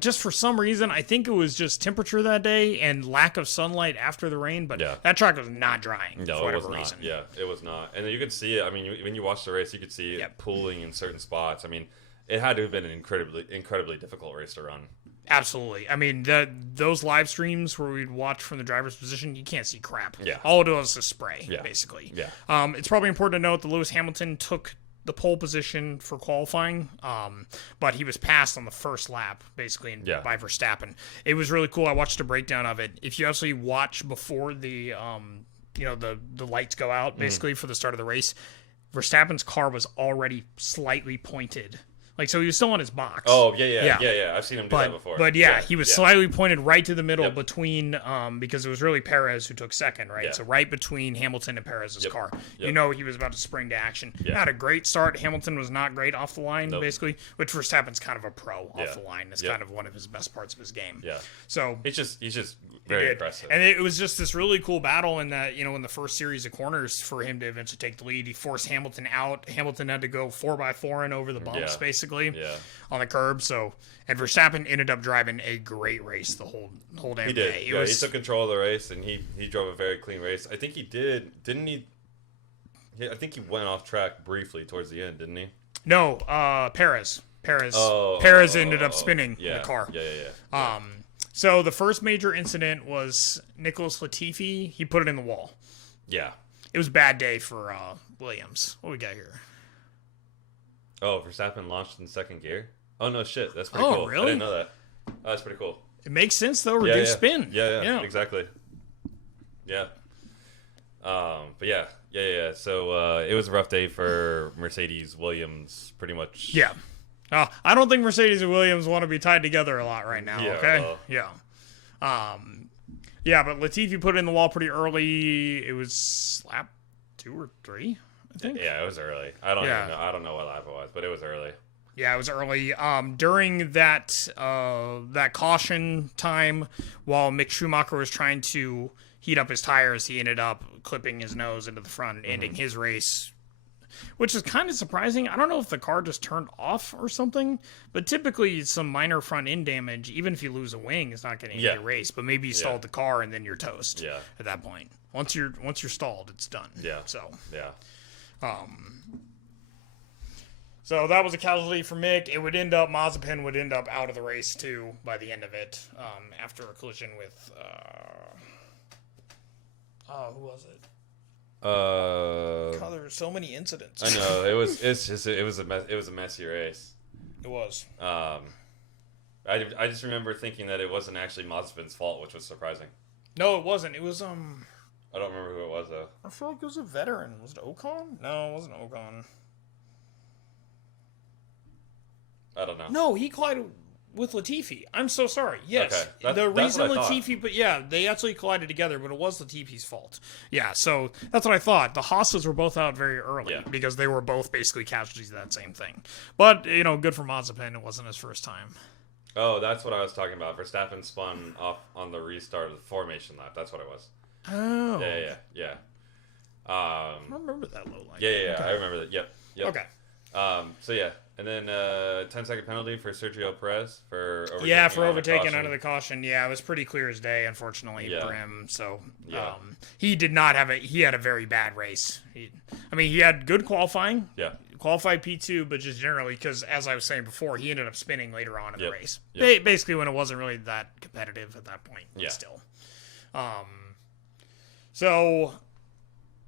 just for some reason, I think it was just temperature that day and lack of sunlight after the rain. But that track was not drying for whatever reason. Yeah, it was not. And you could see it. When you watch the race, you could see it pooling in certain spots. It had to have been an incredibly difficult race to run. Absolutely. Those live streams where we'd watch from the driver's position, you can't see crap. Yeah. All it was is spray, basically. Yeah. It's probably important to note that Lewis Hamilton took the pole position for qualifying, but he was passed on the first lap, basically, by Verstappen. It was really cool. I watched a breakdown of it. If you actually watch before the lights go out, basically, for the start of the race, Verstappen's car was already slightly pointed. So he was still on his box. Oh, yeah. I've seen him do that before. But he was slightly pointed right to the middle between, because it was really Perez who took second, right? Yeah. So right between Hamilton and Perez's car. Yep. He was about to spring to action. Yeah. Had a great start. Hamilton was not great off the line, basically, which Verstappen's kind of a pro off the line. It's kind of one of his best parts of his game. Yeah. So he's just very impressive. And it was just this really cool battle in that, in the first series of corners for him to eventually take the lead. He forced Hamilton out. Hamilton had to go 4x4 and over the bumps, basically. Yeah. On the curb, and Verstappen ended up driving a great race the whole damn day. He took control of the race and he drove a very clean race. I think he didn't he? I think he went off track briefly towards the end, didn't he? No, Perez. Perez ended up spinning the car. Yeah. So the first major incident was Nicholas Latifi. He put it in the wall. Yeah. It was a bad day for Williams. What we got here? Oh, Verstappen launched in second gear. Oh no, shit! That's pretty cool. Really? I didn't know that. Oh, that's pretty cool. It makes sense though. Reduce spin. Yeah, exactly. Yeah. But yeah. So it was a rough day for Mercedes, Williams, pretty much. Yeah. I don't think Mercedes and Williams want to be tied together a lot right now. Yeah, okay. But Latifi put it in the wall pretty early. It was lap 2 or 3, I think. Yeah, it was early. I don't even know. I don't know what lap it was, but it was early. Yeah, it was early. During that caution time, while Mick Schumacher was trying to heat up his tires, he ended up clipping his nose into the front, ending his race, which is kind of surprising. I don't know if the car just turned off or something, but typically some minor front end damage, even if you lose a wing, is not going to end your race. But maybe you stalled the car and then you're toast. Yeah. At that point, once you're stalled, it's done. Yeah. So that was a casualty for Mick. Mazepin would end up out of the race too by the end of it, after a collision with who was it? so many incidents. I know it was. It was a messy race. It was. I just remember thinking that it wasn't actually Mazepin's fault, which was surprising. No, it wasn't. It was I don't remember who it was though. I feel like it was a veteran. Was it Ocon? No, it wasn't Ocon. I don't know. No, he collided with Latifi. I'm so sorry. Yes, Okay. the That's reason what I thought. Latifi, but yeah, they actually collided together, but it was Latifi's fault. Yeah, so that's what I thought. The Haas's were both out very early because they were both basically casualties of that same thing. But good for Mazepin. It wasn't his first time. Oh, that's what I was talking about. Verstappen spun off on the restart of the formation lap. That's what it was. Oh, Yeah. I remember that low line. Yeah. Okay. I remember that. Yep. Okay. So yeah, and then 10-second penalty for Sergio Perez for overtaking For on the overtaking caution. under the caution. Yeah, it was pretty clear as day, unfortunately, Yeah. for him. So Yeah. he did not have he had a very bad race. He had good qualifying. Yeah. Qualified P2, but just generally, because as I was saying before, he ended up spinning later on in the race. Yep. Basically, when it wasn't really that competitive at that point. But Yeah. still. So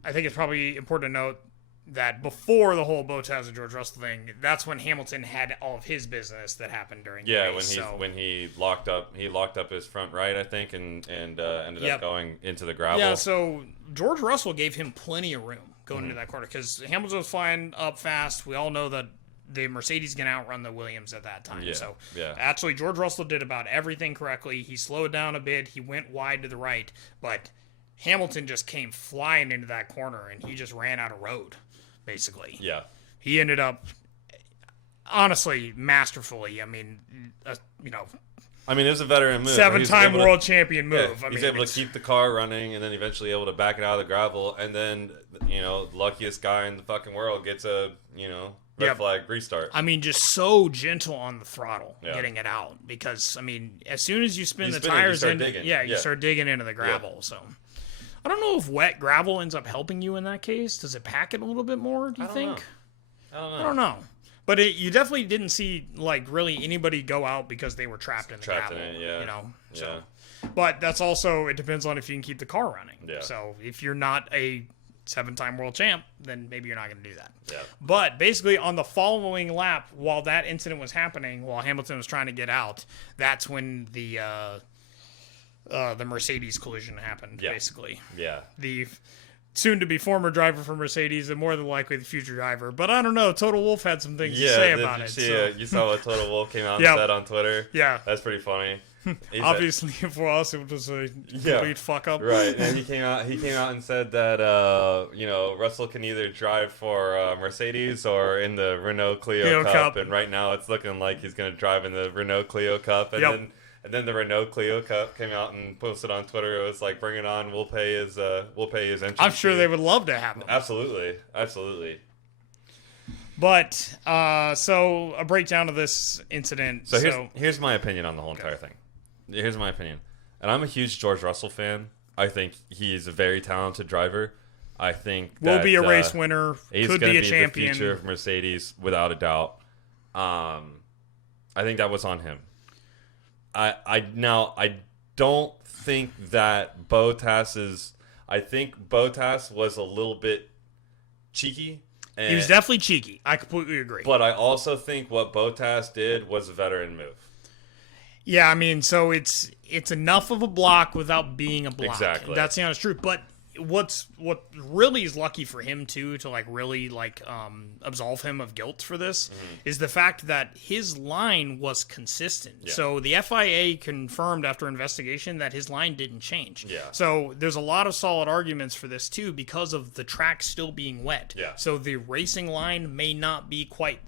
I think it's probably important to note that before the whole Bottas and George Russell thing, that's when Hamilton had all of his business that happened during the race. When he locked up his front right, I think, and ended up going into the gravel. Yeah, so George Russell gave him plenty of room going into that corner because Hamilton was flying up fast. We all know that the Mercedes can outrun the Williams at that time. Actually, George Russell did about everything correctly. He slowed down a bit. He went wide to the right, but Hamilton just came flying into that corner and he just ran out of road, basically. Yeah. He ended up, honestly, masterfully. it was a veteran move. Seven-time world champion move. He's able to keep the car running and then eventually able to back it out of the gravel. And then, luckiest guy in the fucking world gets a, red flag restart. Just so gentle on the throttle getting it out. Because, as soon as you spin the tires in, you start digging into the gravel. So, I don't know if wet gravel ends up helping you in that case. Does it pack it a little bit more, do you think? I I don't know. But you definitely didn't see, really anybody go out because they were trapped in the gravel. So. But that's also, it depends on if you can keep the car running. Yeah. So if you're not a 7-time world champ, then maybe you're not going to do that. Yeah. But basically on the following lap, while that incident was happening, while Hamilton was trying to get out, that's when the Mercedes collision happened, basically. Yeah. The soon-to-be former driver for Mercedes and more than likely the future driver. But I don't know. Total Wolf had some things to say about it. You saw what Total Wolf came out and said on Twitter? Yeah. That's pretty funny. Obviously, for us, it was a complete fuck-up. Right. And he came out and said that, Russell can either drive for Mercedes or in the Renault Clio Cup. And right now it's looking like he's going to drive in the Renault Clio Cup. And then the Renault Clio Cup came out and posted on Twitter. It was like, "Bring it on! We'll pay his entrance." I'm sure they would love to have him. Absolutely. But so a breakdown of this incident. So here's my opinion on the whole entire thing. Here's my opinion, and I'm a huge George Russell fan. I think he's a very talented driver. I think will be a race winner. He's could be a champion. The future of Mercedes without a doubt. I think that was on him. I don't think that I think Bottas was a little bit cheeky. He was definitely cheeky. I completely agree. But I also think what Bottas did was a veteran move. Yeah, so it's enough of a block without being a block. Exactly. That's the honest truth. But what really is lucky for him too to really absolve him of guilt for this is the fact that his line was consistent. Yeah. So the FIA confirmed after investigation that his line didn't change. Yeah. So there's a lot of solid arguments for this too because of the track still being wet. Yeah. So the racing line may not be quite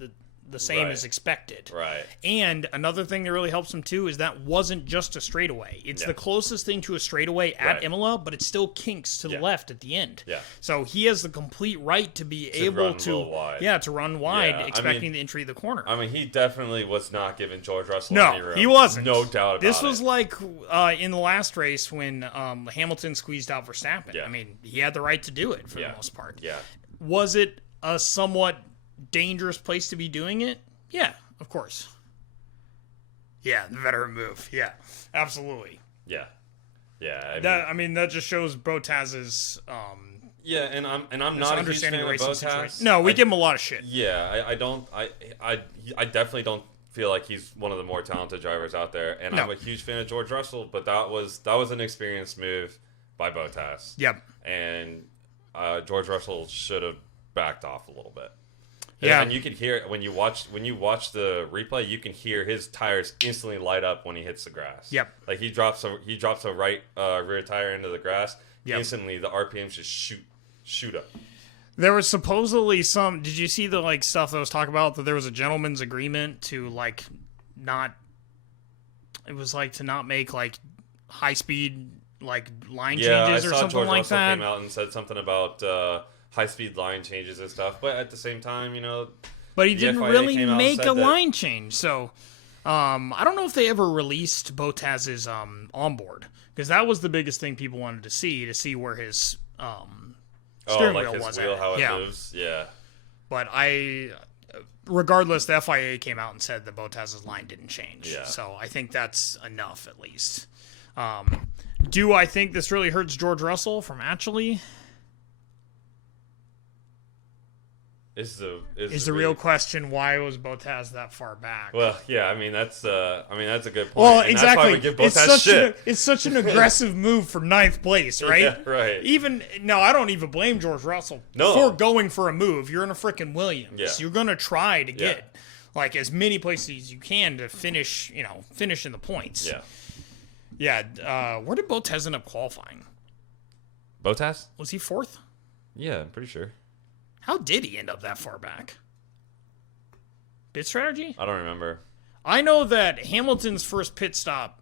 the same as expected. Right. And another thing that really helps him too is that wasn't just a straightaway. It's the closest thing to a straightaway at Imola, but it still kinks to the left at the end. Yeah. So he has the complete right to be able to run wide, Yeah, expecting the entry of the corner. He definitely was not giving George Russell any room. No, he wasn't. No doubt about it. This was like in the last race when Hamilton squeezed out Verstappen. Yeah. He had the right to do it for the most part. Yeah. Was it a somewhat dangerous place to be doing it? Yeah, of course. Yeah, the veteran move. Yeah, absolutely. Yeah. Yeah. That just shows Bottas's Yeah, and I'm not a huge fan of Bottas. No, we give him a lot of shit. Yeah, I definitely don't feel like he's one of the more talented drivers out there, and I'm a huge fan of George Russell, but that was an experienced move by Bottas. Yep. And George Russell should have backed off a little bit. Yeah. And you can hear when you watch the replay, you can hear his tires instantly light up when he hits the grass. Yep. Like he drops a right rear tire into the grass. Yep. Instantly the RPMs just shoot up. There was supposedly some. Did you see the like stuff that was talking about that there was a gentleman's agreement to like not. It was like to not make like high speed like line changes or something George like Russell that. came out and said something about high speed line changes and stuff, but at the same time, But he didn't FIA really came out and make said a that- line change. So I don't know if they ever released Bottas's onboard because that was the biggest thing people wanted to see where his steering like wheel his was wheel, at. how it moves. Yeah. But regardless, the FIA came out and said that Bottas's line didn't change. Yeah. So I think that's enough at least. Do I think this really hurts George Russell from actually? Is the real question why was Bottas that far back? Well, yeah, I mean that's a good point. Well, and exactly. That's why we give Bottas shit. It's such an aggressive move for ninth place, right? Yeah, right. I don't even blame George Russell for going for a move. You're in a freaking Williams. Yeah. You're gonna try to get like as many places as you can to finish in the points. Yeah. Yeah. Where did Bottas end up qualifying? Bottas? Was he fourth? Yeah, I'm pretty sure. How did he end up that far back? Pit strategy? I don't remember. I know that Hamilton's first pit stop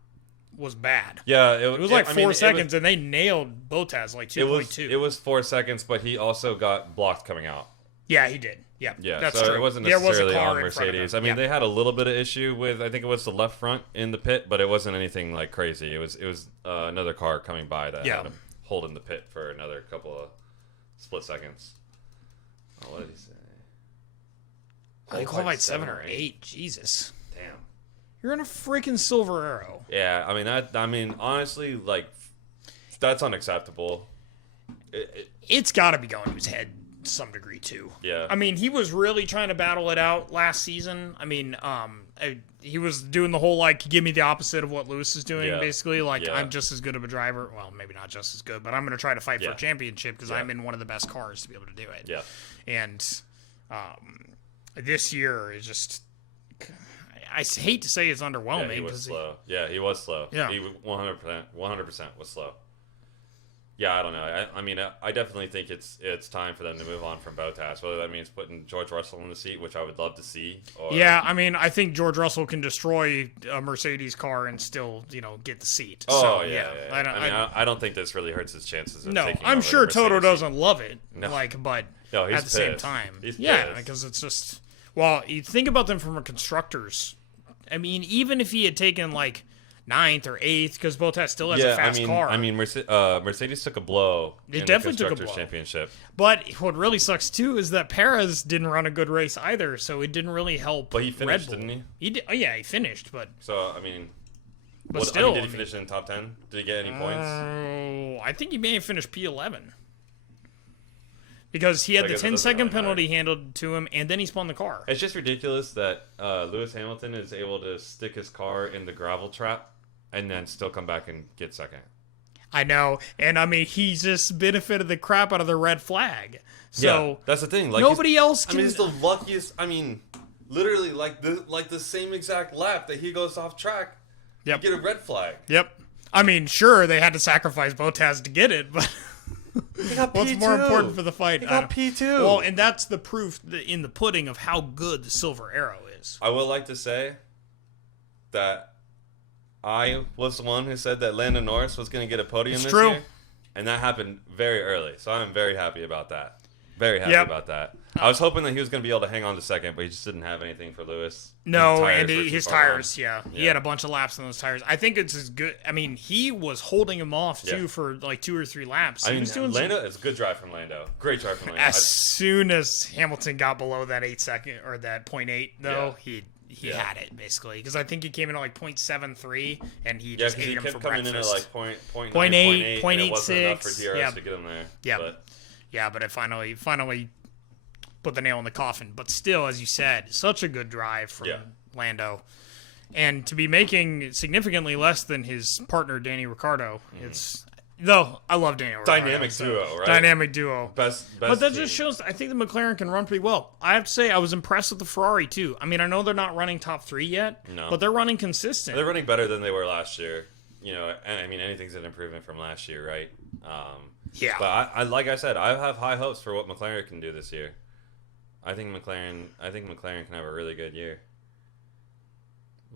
was bad. Yeah, it was like 4 seconds, and they nailed Bottas like 2.2. It was 4 seconds, but he also got blocked coming out. Yeah, he did. Yeah, that's so true. it wasn't There was a necessarily car on in front of Mercedes. him. I mean, they had a little bit of issue with, I think it was the left front in the pit, but it wasn't anything like crazy. It was another car coming by that had him hold in the pit for another couple of split seconds. Oh, what did he say? He qualified 7 or 8. Jesus. Damn. You're in a freaking Silver Arrow. Yeah, I mean, honestly, like, that's unacceptable. It's got to be going to his head to some degree, too. Yeah. I mean, he was really trying to battle it out last season. I mean, he was doing the whole, like, give me the opposite of what Lewis is doing, basically. Like, I'm just as good of a driver. Well, maybe not just as good, but I'm going to try to fight for a championship because I'm in one of the best cars to be able to do it. Yeah. And this year is just... I hate to say it's underwhelming. Yeah, he was slow. He was slow. Yeah. He 100% was slow. Yeah, I don't know. I mean, I definitely think it's time for them to move on from Bottas. Whether that means putting George Russell in the seat, which I would love to see. Or... Yeah, I mean, I think George Russell can destroy a Mercedes car and still, get the seat. Oh, so, yeah. I don't think this really hurts his chances of taking I'm over sure the Toto Mercedes doesn't love it. No. But no, he's at the pissed. same time. He's yeah, pissed. because it's just... Well, you think about them from a constructor's... I mean, even if he had taken, like, 9th or 8th, because Bottas still has a fast car. I mean, Mercedes took a blow in definitely the took a Constructors' blow. Championship. But what really sucks, too, is that Perez didn't run a good race either, so it didn't really help But he finished, Red Bull. didn't he? He did, he finished, but... So, I mean... But still... did he finish in the top 10? Did he get any points? I think he may have finished P11. Because he had the 10-second penalty handled to him, and then he spun the car. It's just ridiculous that Lewis Hamilton is able to stick his car in the gravel trap and then still come back and get second. I know, and I mean, he just benefited the crap out of the red flag. So that's the thing. Like, nobody else can... I mean, it's the luckiest... I mean, literally, like the same exact lap that he goes off track, you get a red flag. Yep. I mean, sure, they had to sacrifice Bottas to get it, but... What's more important for the fight? He got P2. Well, and that's the proof in the pudding of how good the Silver Arrow is. I would like to say that I was the one who said that Lando Norris was going to get a podium this year. And that happened very early. So I'm very happy about that. Very happy about that. I was hoping that he was going to be able to hang on to second, but he just didn't have anything for Lewis. No, and his tires, he had a bunch of laps on those tires. I think it's as good. I mean, he was holding him off, too, for like 2 or 3 laps. I mean, Lando, it's a good drive from Lando. Great drive from Lando. As soon as Hamilton got below that 8 second, or that 0.8, though, he had it, basically. Because I think he came in at like 0.73, and he just ate him for breakfast. Coming in at like 0.8, 0.86, and it wasn't enough for DRS to get him there. Yeah. Yeah, but it finally put the nail in the coffin. But still, as you said, such a good drive from Lando. And to be making significantly less than his partner, Danny Ricciardo, it's... Though, I love Danny Ricciardo. Dynamic duo, right? Dynamic duo. Best But that team. just shows, I think the McLaren can run pretty well. I have to say, I was impressed with the Ferrari, too. I mean, I know they're not running top 3 yet, but they're running consistent. They're running better than they were last year. You know, I mean, anything's an improvement from last year, right? Yeah. But I like I said, I have high hopes for what McLaren can do this year. I think McLaren can have a really good year.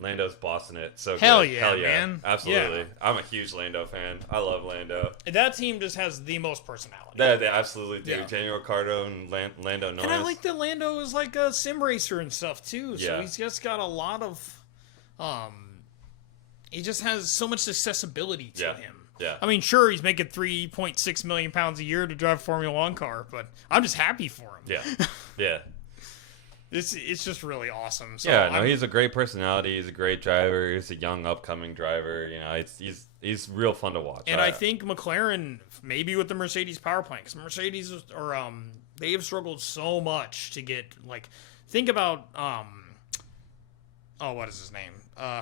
Lando's bossing it. So Hell good. yeah, Hell yeah, man. absolutely. Yeah. I'm a huge Lando fan. I love Lando. That team just has the most personality. They absolutely do. Yeah. Daniel Ricciardo and Lando Norris. And I like that Lando is like a sim racer and stuff, too. So Yeah. he's just got a lot of... he just has so much accessibility to him. Yeah. I mean, sure, he's making 3.6 million pounds a year to drive a Formula 1 car, but I'm just happy for him. Yeah. Yeah. It's just really awesome. So Yeah, no, he's a great personality. He's a great driver. He's a young, upcoming driver. You know, he's real fun to watch. And I think McLaren, maybe with the Mercedes power plant, because Mercedes they have struggled so much to get think about what is his name?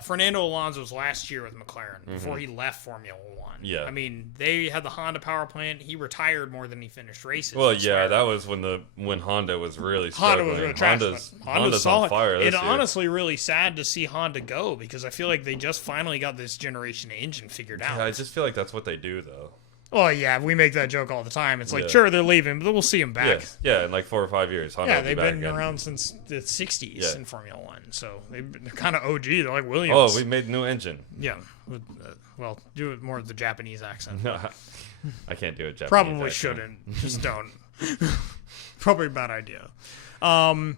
Fernando Alonso's last year with McLaren before he left Formula One. Yeah. I mean, they had the Honda power plant. He retired more than he finished races. Well, yeah, that was when Honda was really struggling. Honda was really trash. Honda's solid. on fire this It's year. honestly really sad to see Honda go because I feel like they just finally got this generation engine figured out. Yeah, I just feel like that's what they do, though. Well, yeah, we make that joke all the time. It's like, Yeah. sure, they're leaving, but we'll see them back. Yeah, in like 4 or 5 years. Honda Yeah, will be they've back been again. around since the 60s Yeah. in Formula One, so they're kind of OG. They're like Williams. Oh, we made a new engine. Yeah. Well, do it more of the Japanese accent. I can't do it. Japanese Probably accent. shouldn't. Just don't. Probably a bad idea. I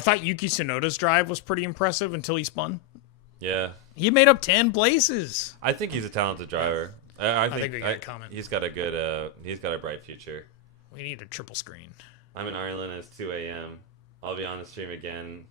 thought Yuki Tsunoda's drive was pretty impressive until he spun. Yeah, He made up 10 places. I think he's a talented driver. I think we got a comment. He's got a good. He's got a bright future. We need a triple screen. I'm in Ireland. It's 2 a.m. I'll be on the stream again.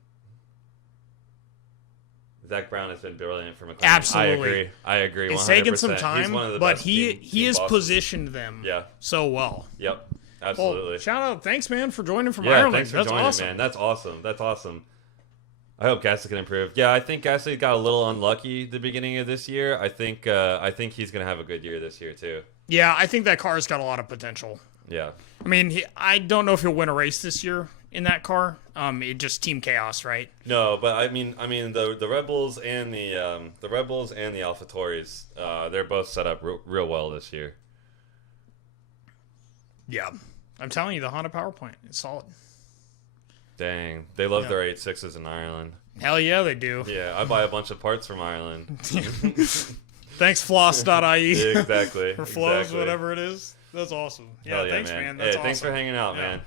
Zach Brown has been brilliant for McLaren. Absolutely. I agree. It's 100%. taken some He's time, one of the but best he team has bosses. positioned them so well. Yep. Well, Absolutely. shout out. Thanks, man, for joining from Yeah, Ireland. thanks for That's joining, awesome. man. That's awesome. That's awesome. I hope Gasly can improve. Yeah, I think Gasly got a little unlucky at the beginning of this year. I think he's gonna have a good year this year too. Yeah, I think that car's got a lot of potential. Yeah. I mean, I don't know if he'll win a race this year in that car. It just team chaos, right? No, but I mean the Red Bulls and the AlphaTauris, they're both set up real well this year. Yeah. I'm telling you, the Honda power plant is solid. Dang, they love their 8.6s in Ireland. Hell yeah, they do. Yeah, I buy a bunch of parts from Ireland. Thanks, floss.ie. Exactly. For flows, exactly. whatever it is. That's awesome. Yeah, Hell yeah, thanks, man. That's Hey, awesome. thanks for hanging out, man.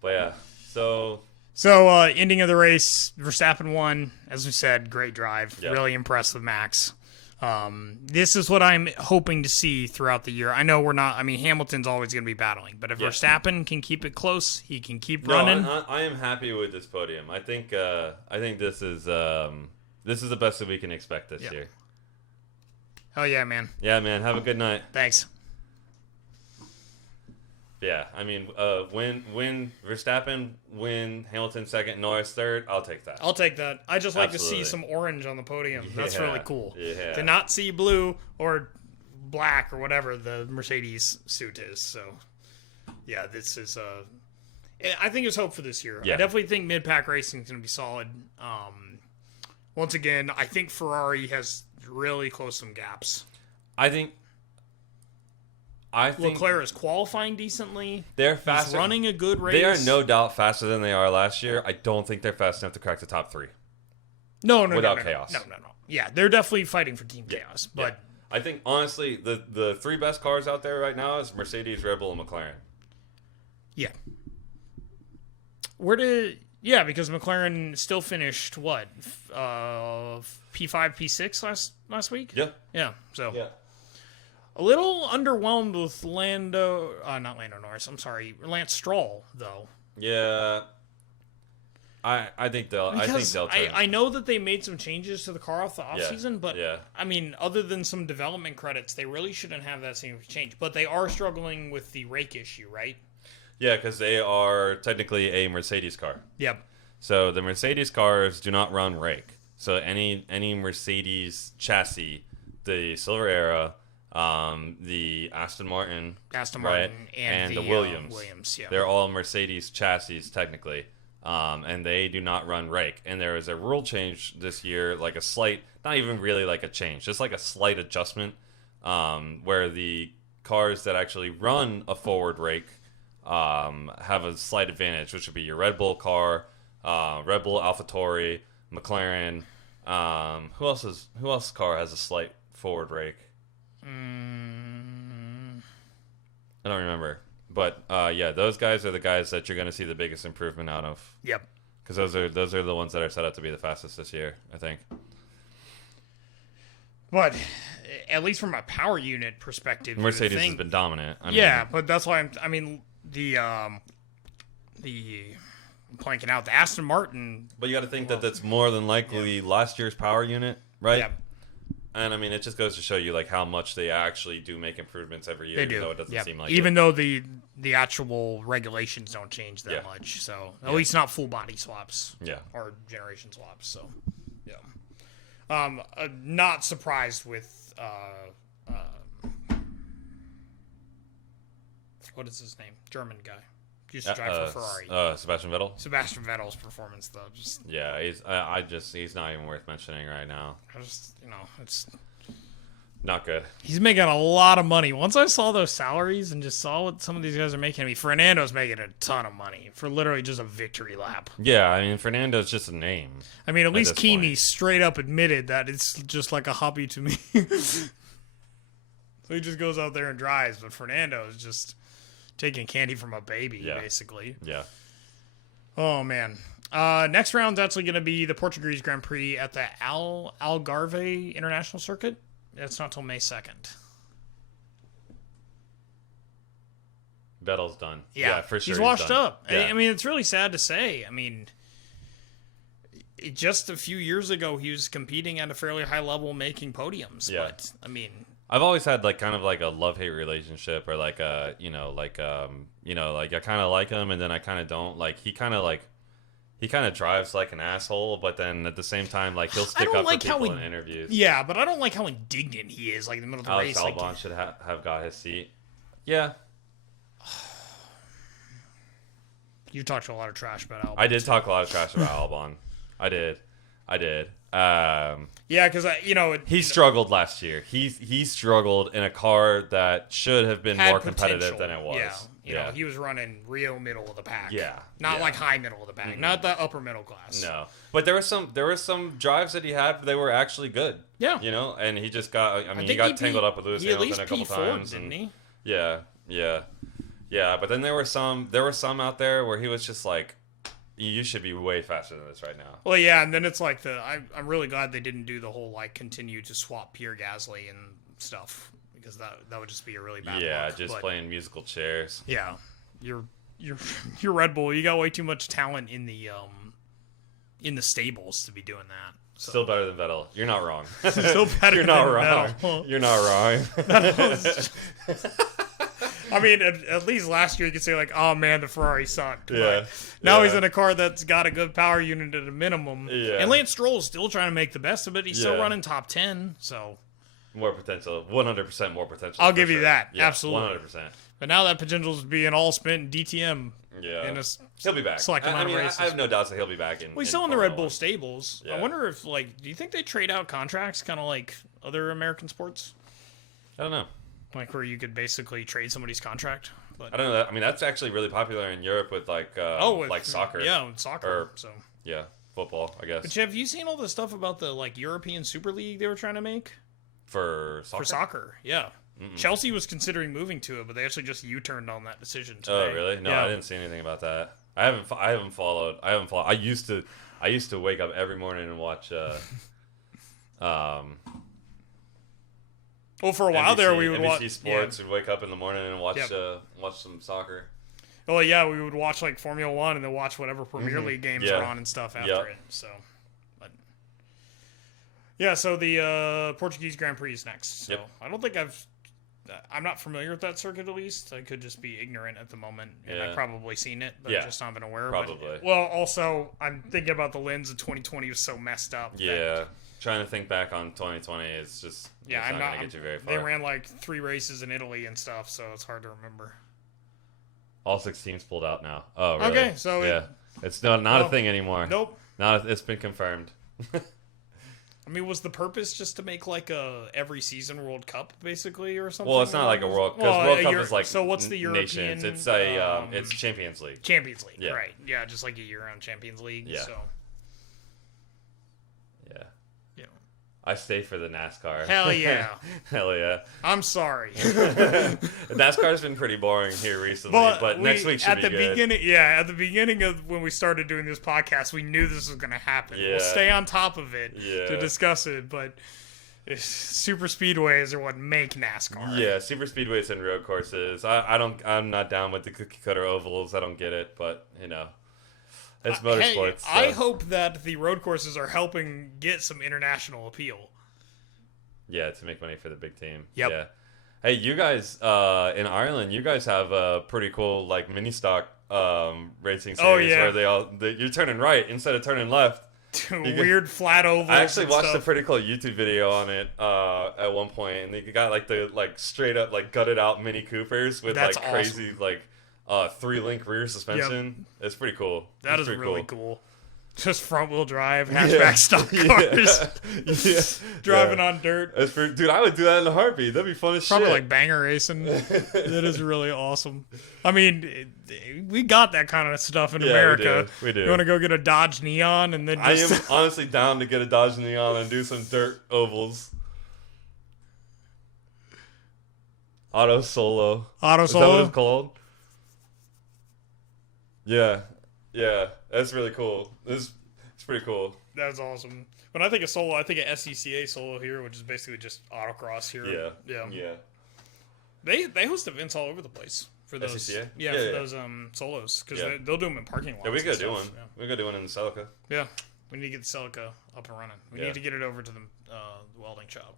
But yeah, so ending of the race, Verstappen won. As we said, great drive. Yep. Really impressed with Max. This is what I'm hoping to see throughout the year. I know we're not. I mean, Hamilton's always going to be battling, but if Verstappen can keep it close, he can keep running. I am happy with this podium. I think this is the best that we can expect this year. Hell yeah, man. Yeah, man. Have a good night. Thanks. Yeah, I mean, win Verstappen, win Hamilton second, Norris third. I'll take that. I'll take that. I just like to Absolutely. see some orange on the podium. That's Yeah, really cool. yeah. To not see blue or black or whatever the Mercedes suit is. So, yeah, this is I think there's hope for this year. Yeah. I definitely think mid-pack racing is going to be solid. Once again, I think Ferrari has really closed some gaps. I think Leclerc is qualifying decently. they're He's faster. running a good race. They are no doubt faster than they are last year. I don't think they're fast enough to crack the top 3. No, without no, chaos. No. Yeah, they're definitely fighting for team chaos. But I think honestly, the 3 best cars out there right now is Mercedes, Red Bull, and McLaren. yeah. Because McLaren still finished what? P5, P6 last week? Yeah. Yeah. So Yeah. a little underwhelmed with not Lando Norris, I'm sorry, Lance Stroll, though. Yeah. I think they'll turn. I know that they made some changes to the car off the offseason, but yeah. I mean, other than some development credits, they really shouldn't have that same change. But they are struggling with the rake issue, right? Yeah, because they are technically a Mercedes car. Yep. So the Mercedes cars do not run rake. So any Mercedes chassis, the Silver Era, the Aston Martin, right? and the Williams, yeah. they're all Mercedes chassis technically, and they do not run rake. And there is a rule change this year, like a slight, not even really like a change, just like a slight adjustment, where the cars that actually run a forward rake have a slight advantage, which would be your Red Bull car, Red Bull, AlphaTauri, McLaren. Who else's car has a slight forward rake? I don't remember, but yeah, those guys are the guys that you're going to see the biggest improvement out of. Yep. Because those are the ones that are set up to be the fastest this year, I think. But at least from a power unit perspective, Mercedes has been dominant. Yeah, but that's why I'm planking out the Aston Martin. But you got to think that that's more than likely last year's power unit, right? Yeah. And I mean, it just goes to show you like how much they actually do make improvements every year. They do. Even though it doesn't seem like even though the actual regulations don't change that much. So at least not full body swaps. Yeah. Or generation swaps. So yeah. Not surprised with what is his name? German guy. Used to drive for Ferrari. Sebastian Vettel. Sebastian Vettel's performance, though, just yeah, he's not even worth mentioning right now. It's not good. He's making a lot of money. Once I saw those salaries and just saw what some of these guys are making, I mean, Fernando's making a ton of money for literally just a victory lap. Yeah, I mean, Fernando's just a name. I mean, at least Kimi straight up admitted that it's just like a hobby to me. So he just goes out there and drives, but Fernando is just taking candy from a baby, basically. Yeah. Oh, man. Next round's actually going to be the Portuguese Grand Prix at the Algarve International Circuit. That's not till May 2nd. Vettel's done. Yeah, for sure. He's washed up. Yeah. I mean, it's really sad to say. I mean, just a few years ago, he was competing at a fairly high level, making podiums. Yeah. But, I mean... I've always had like kind of like a love-hate relationship, or like I kind of like him, and then I kind of don't. Like he kind of drives like an asshole, but then at the same time, like he'll stick up for people in interviews. Yeah, but I don't like how indignant he is, like in the middle of the race. Alex Albon should have got his seat. Yeah. You talked a lot of trash about Albon. I did talk a lot of trash about Albon. I did. Yeah, because he struggled last year. He struggled in a car that should have been more competitive than it was. Yeah, he was running Rio middle of the pack. Yeah, not like high middle of the pack, not the upper middle class. No, but there were some drives that he had. They were actually good. Yeah, and he just got. I mean, he got tangled up with Lewis Hamilton a couple times, didn't he? Yeah. But then there were some out there where he was just like, you should be way faster than this right now. Well, yeah, and then it's like I'm really glad they didn't do the whole like continue to swap Pierre Gasly and stuff, because that would just be a really bad look. Playing musical chairs. Yeah, you're Red Bull. You got way too much talent in the stables to be doing that. So. Still better than Vettel. You're not wrong. Still better. You're not wrong. Vettel. You're not wrong. I mean, at least last year you could say, like, oh, man, the Ferrari sucked. Yeah. But now he's in a car that's got a good power unit at a minimum. Yeah. And Lance Stroll is still trying to make the best of it. He's still running top 10, so... More potential. 100% more potential. I'll give you that. Yeah, absolutely. 100%. But now that potential is being all spent in DTM. Yeah. He'll be back. I have no doubts that he'll be back in. Well, he's still in the Red Bull stables. Yeah. I wonder if, like, do you think they trade out contracts kind of like other American sports? I don't know. Like where you could basically trade somebody's contract. But I don't know. I mean, that's actually really popular in Europe with like soccer. Yeah, soccer. Football, I guess. But have you seen all the stuff about the like European Super League they were trying to make for soccer? For soccer, yeah. Mm-mm. Chelsea was considering moving to it, but they actually just U-turned on that decision today. Oh, really? No, I didn't see anything about that. I haven't followed. I used to wake up every morning and watch. Well, for a while there, we would NBC watch Sports. We'd wake up in the morning and watch some soccer. Well, yeah, we would watch like Formula One and then watch whatever Premier League games Yeah. are on and stuff after Yep. it. So, but yeah, so the Portuguese Grand Prix is next. So Yep. I don't think I'm not familiar with that circuit at least. I could just be ignorant at the moment, and Yeah. I've probably seen it, but Yeah. just not been aware. Probably. But, well, also I'm thinking about the lens of 2020 was so messed up. that- Yeah. Trying to think back on 2020 is just yeah, it's I'm not not. gonna get you very far. They ran like 3 races in Italy and stuff, so it's hard to remember. All 6 teams pulled out now. Oh, really? Okay, so yeah, it's not well, a thing anymore. Nope. It's been confirmed. I mean, was the purpose just to make like a every season World Cup basically or something? Well, it's not like a World because Well, World Cup Euro- is like so what's the nations. European, It's a it's Champions League. Champions League, Yeah. right? Yeah, just like a year-round Champions League. Yeah. So, Yeah, you know, I stay for the NASCAR. hell yeah. Hell yeah. I'm sorry. NASCAR's been pretty boring here recently, but next week should at be the good. beginning, yeah, at the beginning of when we started doing this podcast, we knew this was going to happen. Yeah. We'll stay on top of it Yeah. to discuss it, but super speedways are what make NASCAR. Yeah, super speedways and road courses. I'm not down with the cookie cutter ovals. I don't get it, but you know, it's motorsports. Hey, I so. hope that the road courses are helping get some international appeal. Yeah, to make money for the big team. Yep. Yeah. Hey, you guys in Ireland, you guys have a pretty cool like mini stock racing series Oh, yeah. where you're turning right instead of turning left. Weird flat ovals. I actually and watched stuff. a pretty cool YouTube video on it at one point, and they got like the straight up like gutted out Mini Coopers with That's like crazy like 3-link rear suspension. It's pretty cool. That It's is pretty really cool. Just front wheel drive, hatchback stock cars. Yeah. Driving Yeah. on dirt. Dude, I would do that in a heartbeat. That'd be fun as Probably shit. like banger racing. That is really awesome. I mean, we got that kind of stuff in Yeah, America. we do. You want to go get a Dodge Neon and then I just am honestly down to get a Dodge Neon and do some dirt ovals. Auto Solo. auto Is that what solo. it's called? Yeah. Yeah. That's really cool. It's pretty cool. That's awesome. When I think of solo, I think of SCCA solo here, which is basically just autocross here. Yeah. Yeah. Yeah. They host events all over the place for those. SCCA? Yeah, Yeah, for yeah. those solos because Yeah. they'll do them in parking lots. Yeah, we and gotta do stuff. one. We gotta do one in the Celica. Yeah. We need to get the Celica up and running. We Yeah. need to get it over to the welding shop.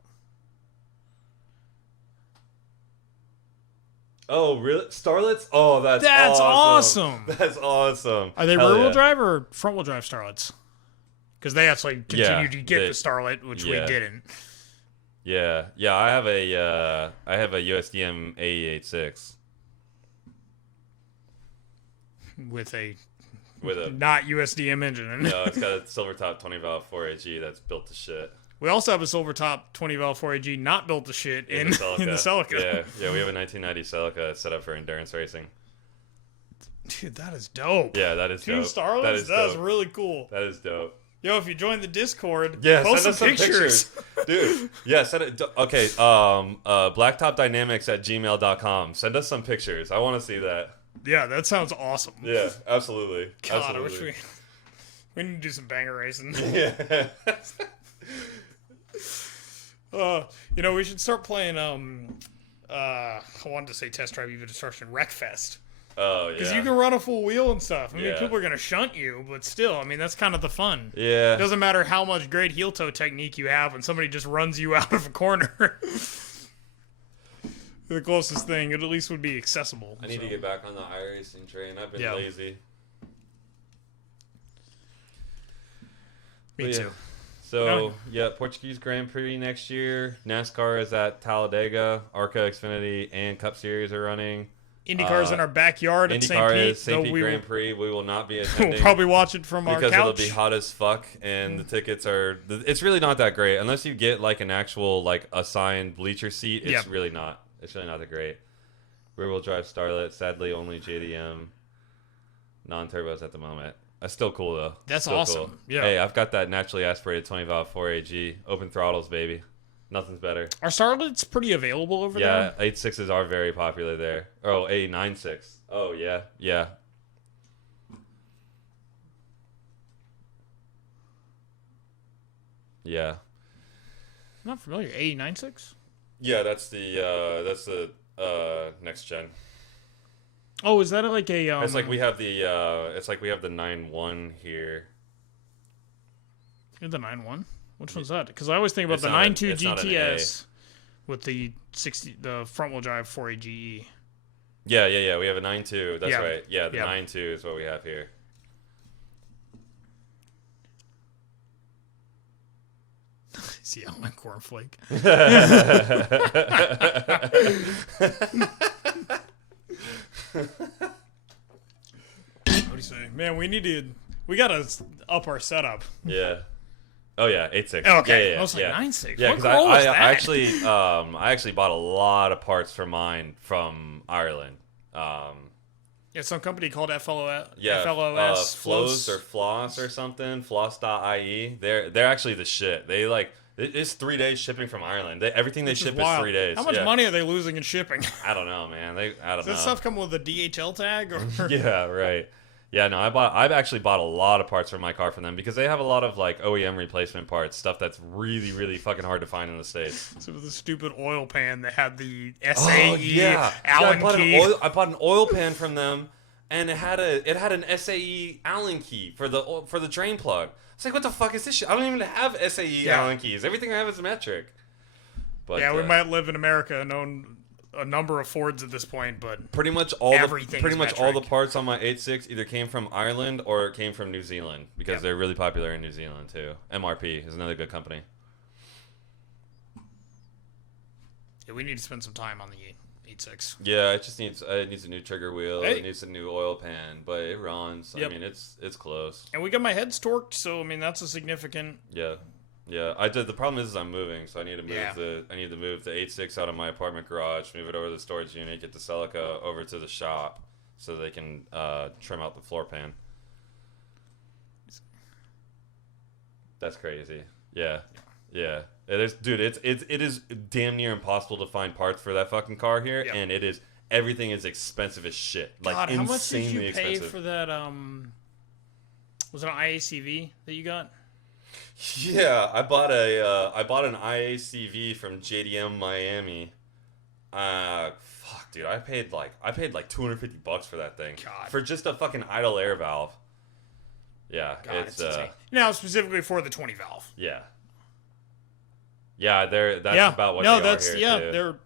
Oh, really? Starlets? Oh, that's awesome. That's awesome. Are they Hell rear wheel yeah. drive or front wheel drive Starlets? Because they actually continue Yeah, to get they- the Starlet, which yeah. we didn't. Yeah. Yeah, I have a USDM AE86 With a with a not USDM engine in it. no, it's got a silver top 20 valve 4AG that's built to shit. We also have a silver top 20 valve 4AG not built to shit in the Celica. Yeah, we have a 1990 Celica set up for endurance racing. Dude, that is dope. Yeah, that is Two dope. Starlets? That is That is dope. really cool. That is dope. Yo, if you join the Discord, Yeah, post send us some pictures. Dude. Yeah, send it. Okay, blacktopdynamics@gmail.com. Send us some pictures. I want to see that. Yeah, that sounds awesome. Yeah, absolutely. God, absolutely. I wish we need to do some banger racing. Yeah. We should start playing. I wanted to say Test Drive Even Destruction Wreckfest Oh, yeah. because you can run a full wheel and stuff. I mean, Yeah. people are gonna shunt you, but still, I mean, that's kind of the fun. Yeah. It doesn't matter how much great heel toe technique you have when somebody just runs you out of a corner. The closest thing, it at least would be accessible. I need to get back on the iRacing train. I've been Yeah. lazy. Me But yeah. too. So, yeah, Portuguese Grand Prix next year. NASCAR is at Talladega. ARCA, Xfinity, and Cup Series are running. IndyCar's in our backyard at St. IndyCar Pete. is St. so Pete we Grand Prix. We will not be will attending. probably watch it from our because couch. it'll be hot as fuck, and the tickets are. It's really not that great unless you get like an actual like assigned bleacher seat. It's Yep. really not. It's really not that great. Rear wheel drive Starlet, sadly only JDM, non-turbos at the moment. That's still cool though. That's Still awesome. cool. Yeah. Hey, I've got that naturally aspirated 20 valve 4AG, open throttles, baby. Nothing's better. Are Starlets pretty available over Yeah, there? 8.6s are very popular there. Oh, 8.96. Oh yeah, yeah. Yeah. I'm not familiar. 896? Yeah, that's the next gen. Oh, is that like a? It's like we have the 9.1 here. You have the 9.1. Which one's that? Because I always think about It's the not 9.2 it's not an GTS with the front wheel drive 4AGE. Yeah. We have a 9.2. That's Yeah. right. Yeah, the Yeah. 9.2 is what we have here. See, I'm like cornflake. What do you say, man? We gotta up our setup. Yeah. Oh yeah, 8.6. Okay, Yeah. I was like 9.6. Yeah, What because girl was that? I actually bought a lot of parts for mine from Ireland. Yeah, some company called FLOS. Flows or Floss or something. Floss.ie. They're actually the shit. They it's 3 days shipping from Ireland. Everything they Which ship is wild. 3 days. How much money are they losing in shipping? I don't know, man. I don't Does know. that stuff come with a DHL tag? Or? Yeah, right. Yeah, no, I've actually bought a lot of parts for my car from them because they have a lot of like OEM replacement parts, stuff that's really, really fucking hard to find in the States. So the stupid oil pan that had the SAE Allen key. I bought an oil pan from them, and it had an SAE Allen key for the drain plug. It's like, what the fuck is this shit? I don't even have SAE Allen keys. Everything I have is metric. But yeah, we might live in America and own a number of Fords at this point, but pretty much all everything's all the metric. parts on my 8.6 either came from Ireland or it came from New Zealand because they're really popular in New Zealand too. MRP is another good company. Yeah, we need to spend some time on the 8.6. Yeah, it needs a new trigger wheel. Hey. It needs a new oil pan, but it runs. Yep. I mean, it's close. And we got my heads torqued, so I mean that's a significant. Yeah. I did. The problem is I'm moving, so I need to move Yeah. the 8.6 out of my apartment garage, move it over to the storage unit, get the Celica over to the shop, so they can trim out the floor pan. That's crazy. Yeah. It is, dude. It is damn near impossible to find parts for that fucking car here, and it is. Everything is expensive as shit. Like God, how much did insanely you pay expensive. for that? Was it an IACV that you got? Yeah, I bought an IACV from JDM Miami. Fuck, dude, I paid like $250 for that thing. God. For just a fucking idle air valve. Yeah, God, it's insane. Now specifically for the 20 valve. Yeah. Yeah, that's about what they are here too. They're.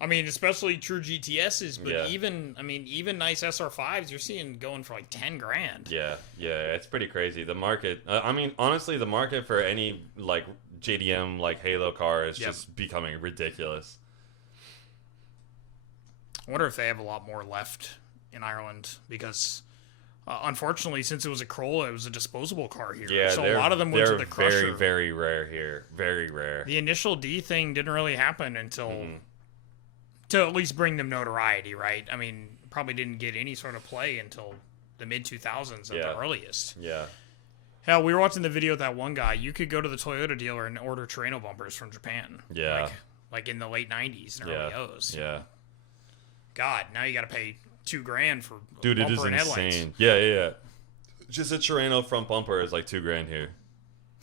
I mean, especially true GTSs, but even nice SR5s, you're seeing going for like $10,000. Yeah, it's pretty crazy. The market. I mean, honestly, the market for any like JDM like Halo car is just becoming ridiculous. I wonder if they have a lot more left in Ireland because, unfortunately, since it was a Corolla, it was a disposable car here. Yeah, so a lot of them went to the crusher. Very, very rare here. Very rare. The initial D thing didn't really happen until. To at least bring them notoriety, right? I mean, probably didn't get any sort of play until the mid-2000s at the earliest. Yeah. Hell, we were watching the video of that one guy. You could go to the Toyota dealer and order Terreno bumpers from Japan. Yeah. Like in the late 90s and early O's. Yeah. God, now you got to pay $2,000 for Dude, it is bumper and insane. headlights. Yeah. Just a Terreno front bumper is like $2,000 here.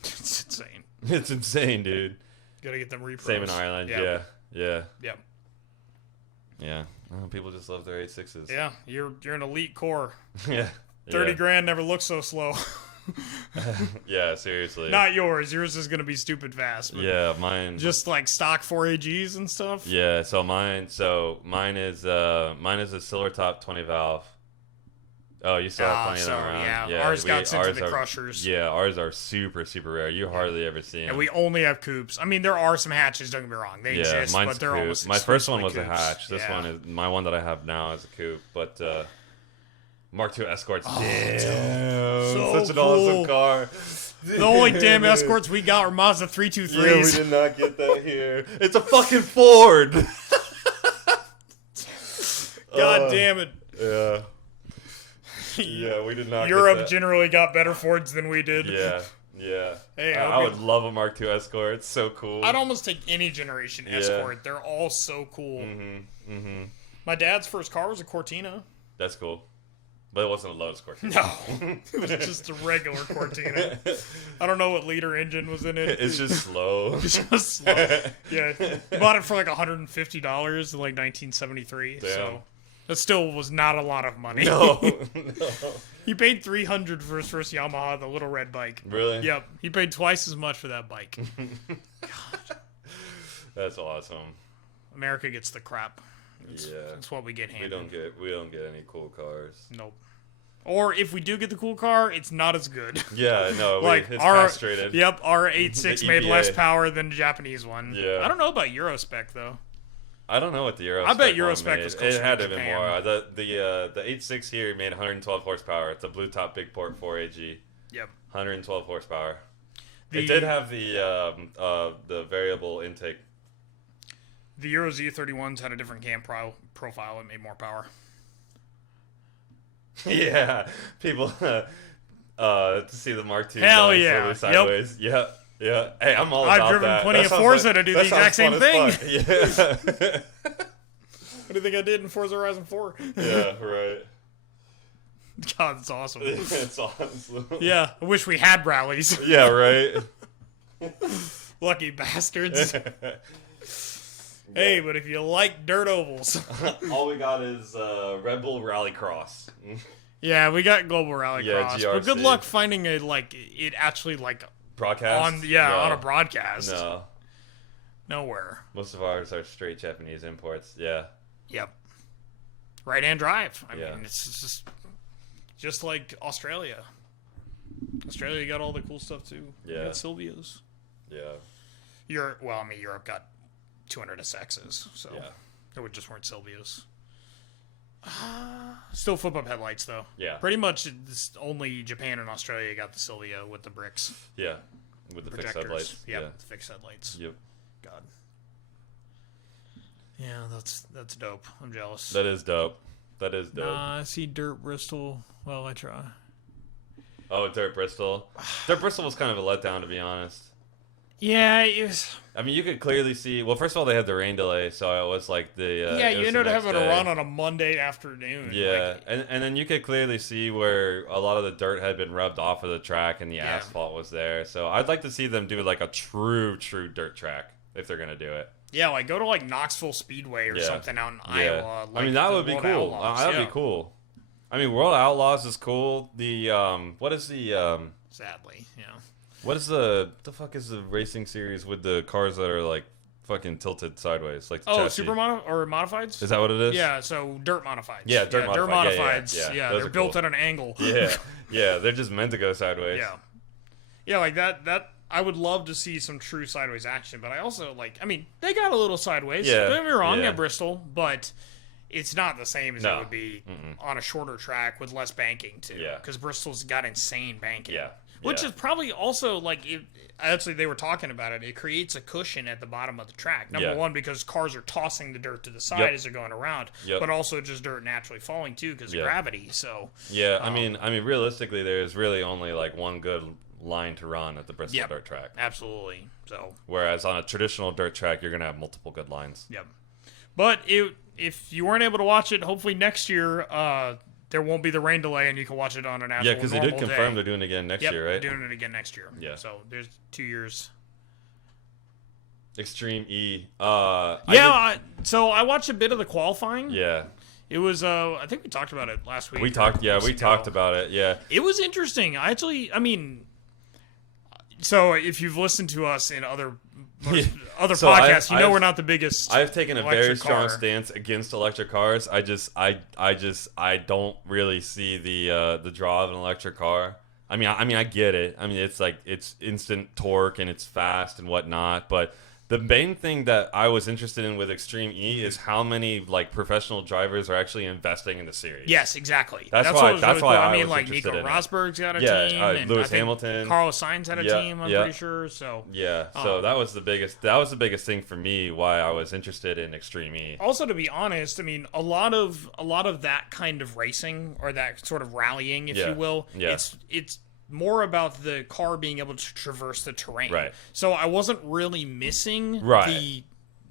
It's insane. It's insane, dude. Got to get them repros. Same in Ireland. Yeah. Yep. Yeah. Well, people just love their 8.6s. Yeah, you're an elite core. Yeah. $30,000 never looks so slow. Yeah, seriously. Not yours. Yours is gonna be stupid fast. But yeah, mine. just like stock 4AGs and stuff. Yeah, mine is a Silver Top 20 valve. Oh, you still have plenty of them around. Yeah, ours got sent to the crushers. Yeah, ours are super, super rare. You hardly ever see them. And we only have coupes. I mean, there are some hatches. Don't get me wrong; they exist, mine's but they're coupe. almost. My first one was coupes. a hatch. This one is my one that I have now is a coupe. But Mark II Escorts. Damn, so such an cool. awesome car. The only damn escorts we got were Mazda 323s. Yeah, we did not get that here. It's a fucking Ford. God damn it. Yeah. Yeah, we did not. Europe get that. generally got better Fords than we did. Yeah. Hey, I would love a Mark II Escort. It's so cool. I'd almost take any generation Escort. They're all so cool. My dad's first car was a Cortina. That's cool. But it wasn't a Lotus Cortina. No. It was just a regular Cortina. I don't know what liter engine was in it. It's just slow. It's just slow. Yeah. Bought it for like $150 in like 1973. Damn. So That still was not a lot of money. No. He paid $300 for his first Yamaha, the little red bike. Really? Yep. He paid twice as much for that bike. That's awesome. America gets the crap. Yeah. That's what we get handed. We don't get any cool cars. Nope. Or if we do get the cool car, it's not as good. Yeah, no, Like it's our castrated. Yep, our 8.6 The made EPA. less power than the Japanese one. Yeah. I don't know about Eurospec though. I don't know what the Euro. I bet one Eurospec made. was closer It had to to have been Japan. more. The 8.6 here made 112 horsepower. It's a blue top big port 4AG. Yep. 112 horsepower. The- It did have the variable intake. The Euro Z31s had a different cam profile. It made more power. Yeah, people to see the Mark II. Hell going yeah. slowly sideways. Yeah. Yeah. Hey, I'm all I've about driven that. plenty That of sounds Forza like- to do that the exact sounds same fun as fuck. Yeah. What do you think I did in Forza Horizon 4? Yeah, right. God, that's awesome. It's awesome. Yeah, I wish we had rallies. Yeah, right. Lucky bastards. Hey, but if you like dirt ovals. All we got is Red Bull Rallycross. Yeah, we got Global Rallycross. Yeah, But good GRC. luck finding it actually Broadcast? on a broadcast. No. Nowhere. Most of ours are straight Japanese imports. Yeah. Yep. Right-hand drive. I Yeah. mean, it's just like Australia. Australia got all the cool stuff too. They Yeah. got Silvios. Yeah. Europe got 200 SXs, so Yeah. there just weren't Silvios. Still flip-up headlights, though. Yeah. Pretty much only Japan and Australia got the Silvio with the bricks. Yeah. With the fixed Projectors. headlights. Yep, the fixed headlights. Yep. God. Yeah, that's dope. I'm jealous. That is dope. That is dope. Nah, I see Dirt Bristol. Well, I try. Oh, Dirt Bristol. Dirt Bristol was kind of a letdown, to be honest. Yeah, it was. I mean, you could clearly see. Well, first of all, they had the rain delay, so it was like the. Yeah, it you was ended the up next having a day. run on a Monday afternoon. Yeah, Like, and then you could clearly see where a lot of the dirt had been rubbed off of the track and the Yeah. asphalt was there. So I'd like to see them do like a true dirt track if they're gonna do it. yeah, like go to like Knoxville Speedway or Yeah. something out in Yeah, Iowa. I mean that the would be World cool. Outlaws. That'd Yeah. be cool. I mean, World Outlaws is cool. The what is the Sadly, yeah. what is the fuck is the racing series with the cars that are like fucking tilted sideways, like the Oh, chassis? modifieds? Is that what it is? Yeah, so dirt modifieds. Yeah, dirt modified. Yeah, modifieds. yeah. Yeah, Those they're are built cool. at an angle. Yeah, yeah, they're just meant to go sideways. Yeah. Yeah, like that I would love to see some true sideways action, but I also they got a little sideways. Yeah, Don't get me wrong, yeah. at Bristol, but it's not the same as No. it would be on a shorter track with less banking too. Yeah. Because Bristol's got insane banking. Yeah. Which Yeah. is probably also actually they were talking about it. It creates a cushion at the bottom of the track. Number Yeah. one, because cars are tossing the dirt to the side Yep. as they're going around, Yep. but also just dirt naturally falling too because Yeah. of gravity. So Yeah, I mean, realistically, there's really only like one good line to run at the Bristol Yep. dirt track. absolutely. So Whereas on a traditional dirt track, you're gonna have multiple good lines. yep. But if you weren't able to watch it, hopefully next year there won't be the rain delay and you can watch it on an actual Yeah, because they did normal confirm day. they're doing it again next Yep, year, right? doing it again next year. Yeah. So there's 2 years. Extreme E. So I watched a bit of the qualifying. Yeah, It was I think we talked about it last week. we talked. Yeah, we talked about it. Yeah, It was interesting. So if you've listened to us in other So podcasts, you know I've- we're not the biggest. I've taken a very electric strong car. stance against electric cars. I don't really see the draw of an electric car. I mean, I get it. I mean, it's like it's instant torque and it's fast and whatnot. But the main thing that I was interested in with Extreme E is how many like professional drivers are actually investing in the series. Yes, exactly. That's what why- was that's why cool. I mean, was like interested Nico in it. Rosberg's got a Yeah, team, and Lewis I think Hamilton. Carlos Sainz had a Yeah, team. I'm yeah. pretty sure. So Yeah, so that was the biggest thing for me why I was interested in Extreme E. also, to be honest, I mean, a lot of that kind of racing or that sort of rallying, if Yeah, you will, yeah. it's more about the car being able to traverse the terrain. Right. So I wasn't really missing Right.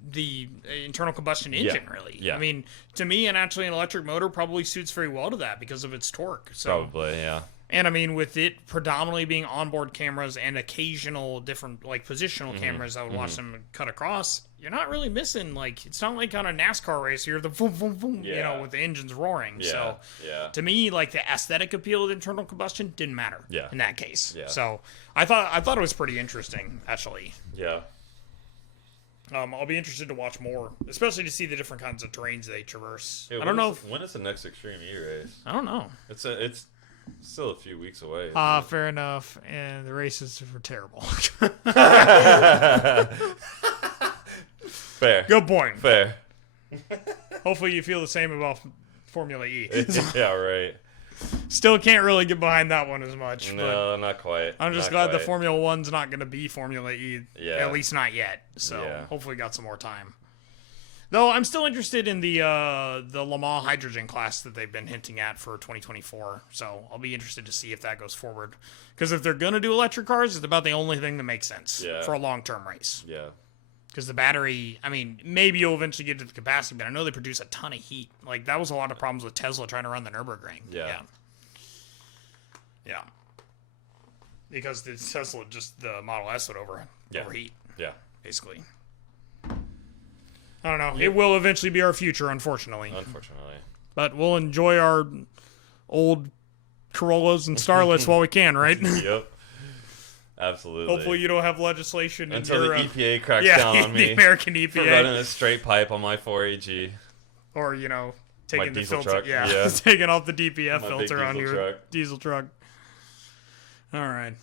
the internal combustion engine, really. yeah. I mean, to me, an electric motor probably suits very well to that because of its torque. So Probably, yeah. And I mean, with it predominantly being onboard cameras and occasional different like positional cameras that would watch them cut across, you're not really missing. Like, it's not like on a NASCAR race, you're the boom, boom, boom, you know, with the engines roaring. Yeah. So to me, like, the aesthetic appeal of internal combustion didn't matter in that case. Yeah. So I thought it was pretty interesting, actually. Yeah. I'll be interested to watch more, especially to see the different kinds of terrains they traverse. Hey, I don't know. When is the next Extreme E race? I don't know. It's still a few weeks away. Fair enough. And the races were terrible. Fair. Good point. Fair. Hopefully you feel the same about Formula E. Yeah, right. Still can't really get behind that one as much. No, not quite. I'm just glad the Formula One's not going to be Formula E. Yeah. At least not yet. So hopefully got some more time. Though I'm still interested in the Le Mans hydrogen class that they've been hinting at for 2024. So I'll be interested to see if that goes forward. Because if they're going to do electric cars, it's about the only thing that makes sense for a long-term race. Yeah. Because the battery, I mean, maybe you'll eventually get to the capacity, but I know they produce a ton of heat. Like, that was a lot of problems with Tesla trying to run the Nürburgring. Yeah. Because the Tesla, just the Model S would overheat. Yeah. Basically. I don't know. It will eventually be our future, unfortunately. But we'll enjoy our old Corollas and Starlets while we can, right? Yep. Absolutely. Hopefully you don't have legislation until in the Europe. EPA cracks down on me. The American EPA. For running a straight pipe on my 4AG. Or, you know, taking the filter. Truck. Yeah. Taking off the DPF filter on your truck. diesel truck. All right.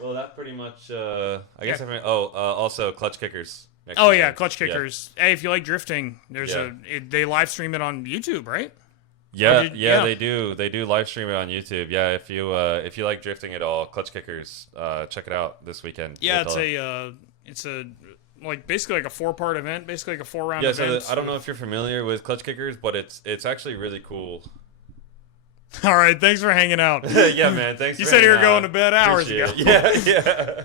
Well, that pretty much. I guess. Also clutch kickers. Clutch kickers. Hey, if you like drifting, there's they live stream it on YouTube, right? Yeah, they do. They do live stream it on YouTube. Yeah, if you like drifting at all, clutch kickers, check it out this weekend. Yeah, it's a like basically like a 4-part event, basically like a 4-round event. So I don't know if you're familiar with clutch kickers, but it's actually really cool. All right, thanks for hanging out. Yeah, man. Thanks. You said you were going to bed hours ago. Yeah.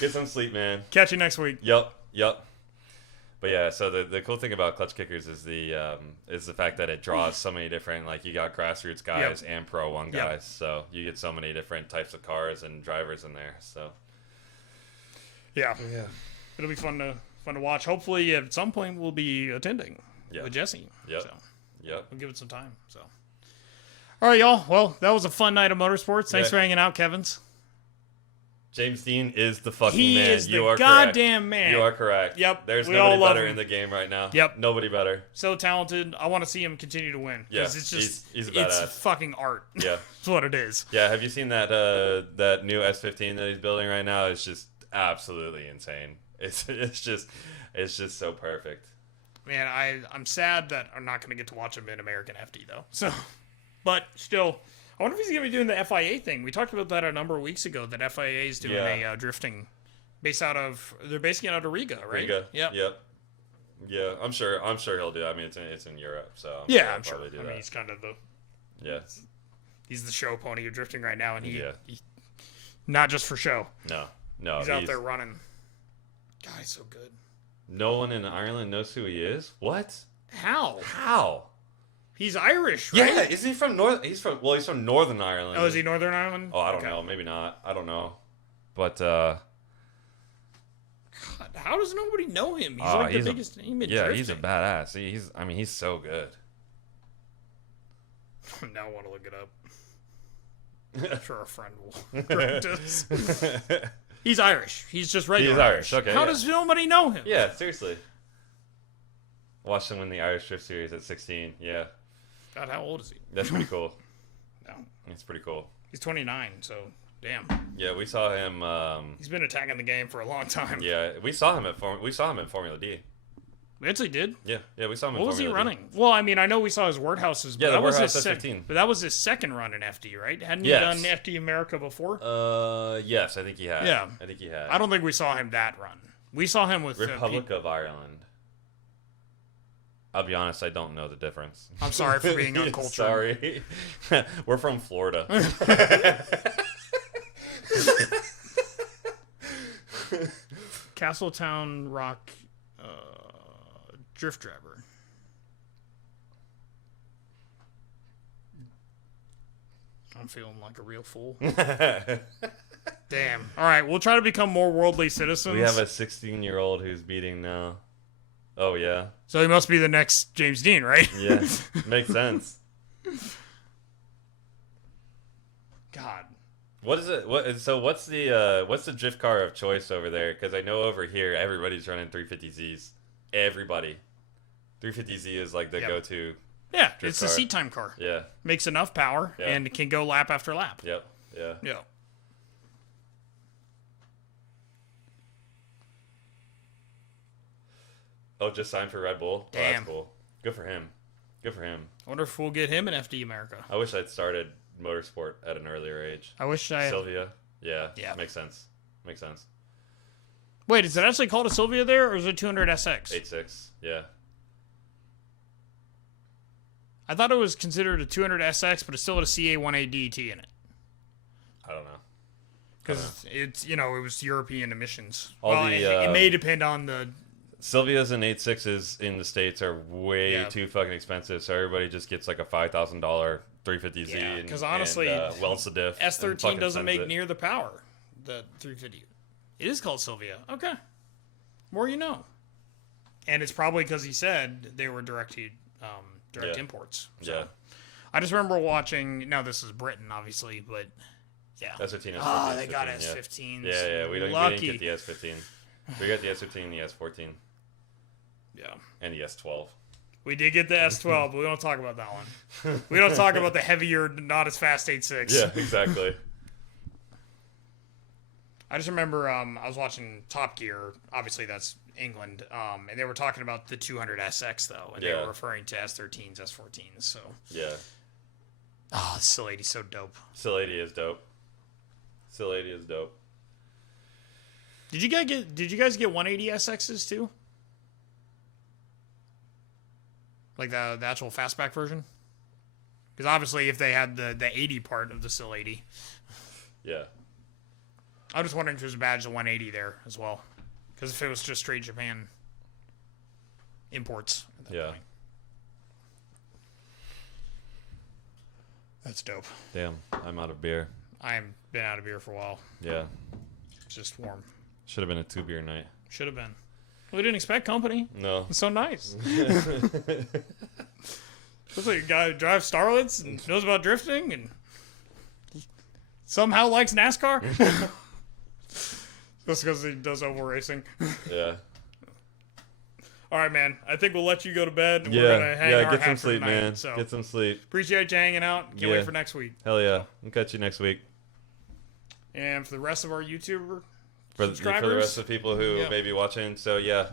Get some sleep, man. Catch you next week. Yep. But yeah, so the cool thing about clutch kickers is the fact that it draws so many different, like, you got grassroots guys and Pro 1 guys, so you get so many different types of cars and drivers in there. So yeah, it'll be fun to watch. Hopefully, at some point we'll be attending with Jesse. So we'll give it some time. So all right, y'all. Well, that was a fun night of motorsports. Thanks for hanging out, Kevins. James Dean is the fucking man. He is you the are goddamn correct. man. You are correct. Yep. There's we nobody all better in the game right now. Yep. Nobody better. So talented. I want to see him continue to win. Yeah. It's just he's a badass. It's fucking art. Yeah. That's what it is. Yeah. Have you seen that new S15 that he's building right now? It's just absolutely insane. It's just so perfect. Man, I'm sad that I'm not going to get to watch him in American FD though. So, but still. I wonder if he's going to be doing the FIA thing. We talked about that a number of weeks ago, that FIA is doing a drifting they're basing it out of Riga, right? Riga. Yep. Yeah, I'm sure he'll do it. I mean, it's in Europe, so I'm sure. I mean, he's kind of he's the show pony of drifting right now, and he not just for show. No, he's out there running. God, he's so good. No one in Ireland knows who he is. What? How? He's Irish, right? Yeah, isn't he from He's from Northern Ireland. Oh, is he Northern Ireland? Oh, I don't know. Maybe not. I don't know. But God, how does nobody know him? He's like the biggest name in drifting. He's a badass. He's so good. Now I want to look it up. I'm sure a friend will correct us. He's Irish. He's just regular. He's Irish. Okay. How does nobody know him? Yeah, seriously. Watched him win the Irish Drift Series at 16. Yeah. God, how old is he? That's pretty cool. No. It's pretty cool. He's 29, so damn. Yeah, we saw him. He's been attacking the game for a long time. Yeah, we saw him in Formula D. We actually did. Yeah, we saw him. What was he running? Well, I mean, I know we saw his Wordhouses. But yeah, that was his 15. But that was his second run in FD, right? Hadn't he done FD America before? Yes, I think he had. Yeah, I think he had. I don't think we saw him that run. We saw him with Republic of Ireland. I'll be honest, I don't know the difference. I'm sorry for being uncultured. Sorry. We're from Florida. Castletown Rock drift driver. I'm feeling like a real fool. Damn. All right, we'll try to become more worldly citizens. We have a 16-year-old who's beating now. Oh, yeah. So he must be the next James Dean, right? Yeah, makes sense. God. What is it? So what's the drift car of choice over there? Because I know over here everybody's running 350Zs. Everybody. 350Z is like the go-to. Yeah, drift it's car. a seat time car. Yeah. Makes enough power Yeah. and can go lap after lap. Yep. Yeah. Yeah. Oh, just signed for Red Bull? Damn. Oh, that's cool. Good for him. Good for him. I wonder if we'll get him in FD America. I wish I'd started motorsport at an earlier age. I wish I... Sylvia? Yeah. Yeah. Makes sense. Makes sense. Wait, is it actually called a Sylvia there, or is it 200 SX? 8.6. Yeah. I thought it was considered a 200 SX, but it still had a CA1A DT in it. I don't know. Because it's, it was European emissions. All well, the, it may depend on the... Sylvias and 8.6s in the States are way Yeah. too fucking expensive, so everybody just gets like a $5,000 350Z. Yeah, and 'cause honestly, welds the diff. and S13 fucking doesn't sends make it. near the power that 350. It is called Sylvia. Okay. More you know. And it's probably because he said they were direct Yeah. imports. So. Yeah. I just remember watching. Now this is Britain, obviously, but yeah. S13, S14. Ah, they got yeah. S15s. Yeah, we didn't Lucky. get the S15. We got the S15 and the S14. Yeah. And the S12. We did get the S12, but we don't talk about that one. We don't talk about the heavier, not as fast 8.6. Yeah, exactly. I just remember I was watching Top Gear. Obviously, that's England. And they were talking about the 200 SX, though. And they Yeah. were referring to S13s, S14s. So, Yeah. oh, this Sil 80's so dope. Sil 80 is dope. Sil 80 is dope. Did you guys get 180 SXs too? Like the actual fastback version? Because obviously, if they had the 80 part of the Sil 80, Yeah. I'm just wondering if there's a badge of 180 there as well. Because if it was just straight Japan imports. At that Yeah. point. That's dope. Damn, I'm out of beer. I've been out of beer for a while. Yeah. It's just warm. Should have been a 2-beer night. Should have been. We didn't expect company. No. It's so nice. Looks like a guy who drives Starlets and knows about drifting and somehow likes NASCAR. Just because he does oval racing. Yeah. All right, man. I think we'll let you go to bed. Yeah. We're gonna hang our Get some hat for sleep, tonight, man. So Get some sleep. appreciate you hanging out. Can't Yeah. wait for next week. Hell yeah. I'll catch you next week. And for the rest of our YouTuber For subscribers, the rest of the people who Yeah. may be watching. So, yeah.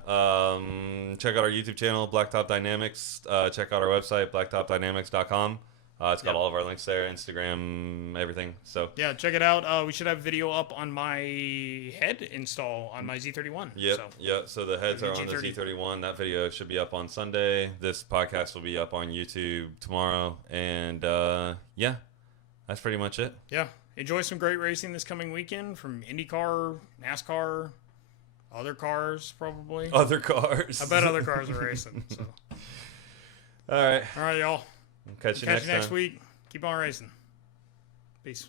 Check out our YouTube channel, Blacktop Dynamics. Check out our website, blacktopdynamics.com. It's got Yep. all of our links there, Instagram, everything. So, yeah, check it out. We should have video up on my head install on my Z31. yep. So. Yeah. So the heads are on the G30. Z31. That video should be up on Sunday. This podcast will be up on YouTube tomorrow. And, yeah. That's pretty much it. Yeah. Enjoy some great racing this coming weekend from IndyCar, NASCAR, other cars, probably. Other cars. I bet other cars are racing. So. All right. All right, y'all. Catch you Catch you next time. week. Keep on racing. Peace.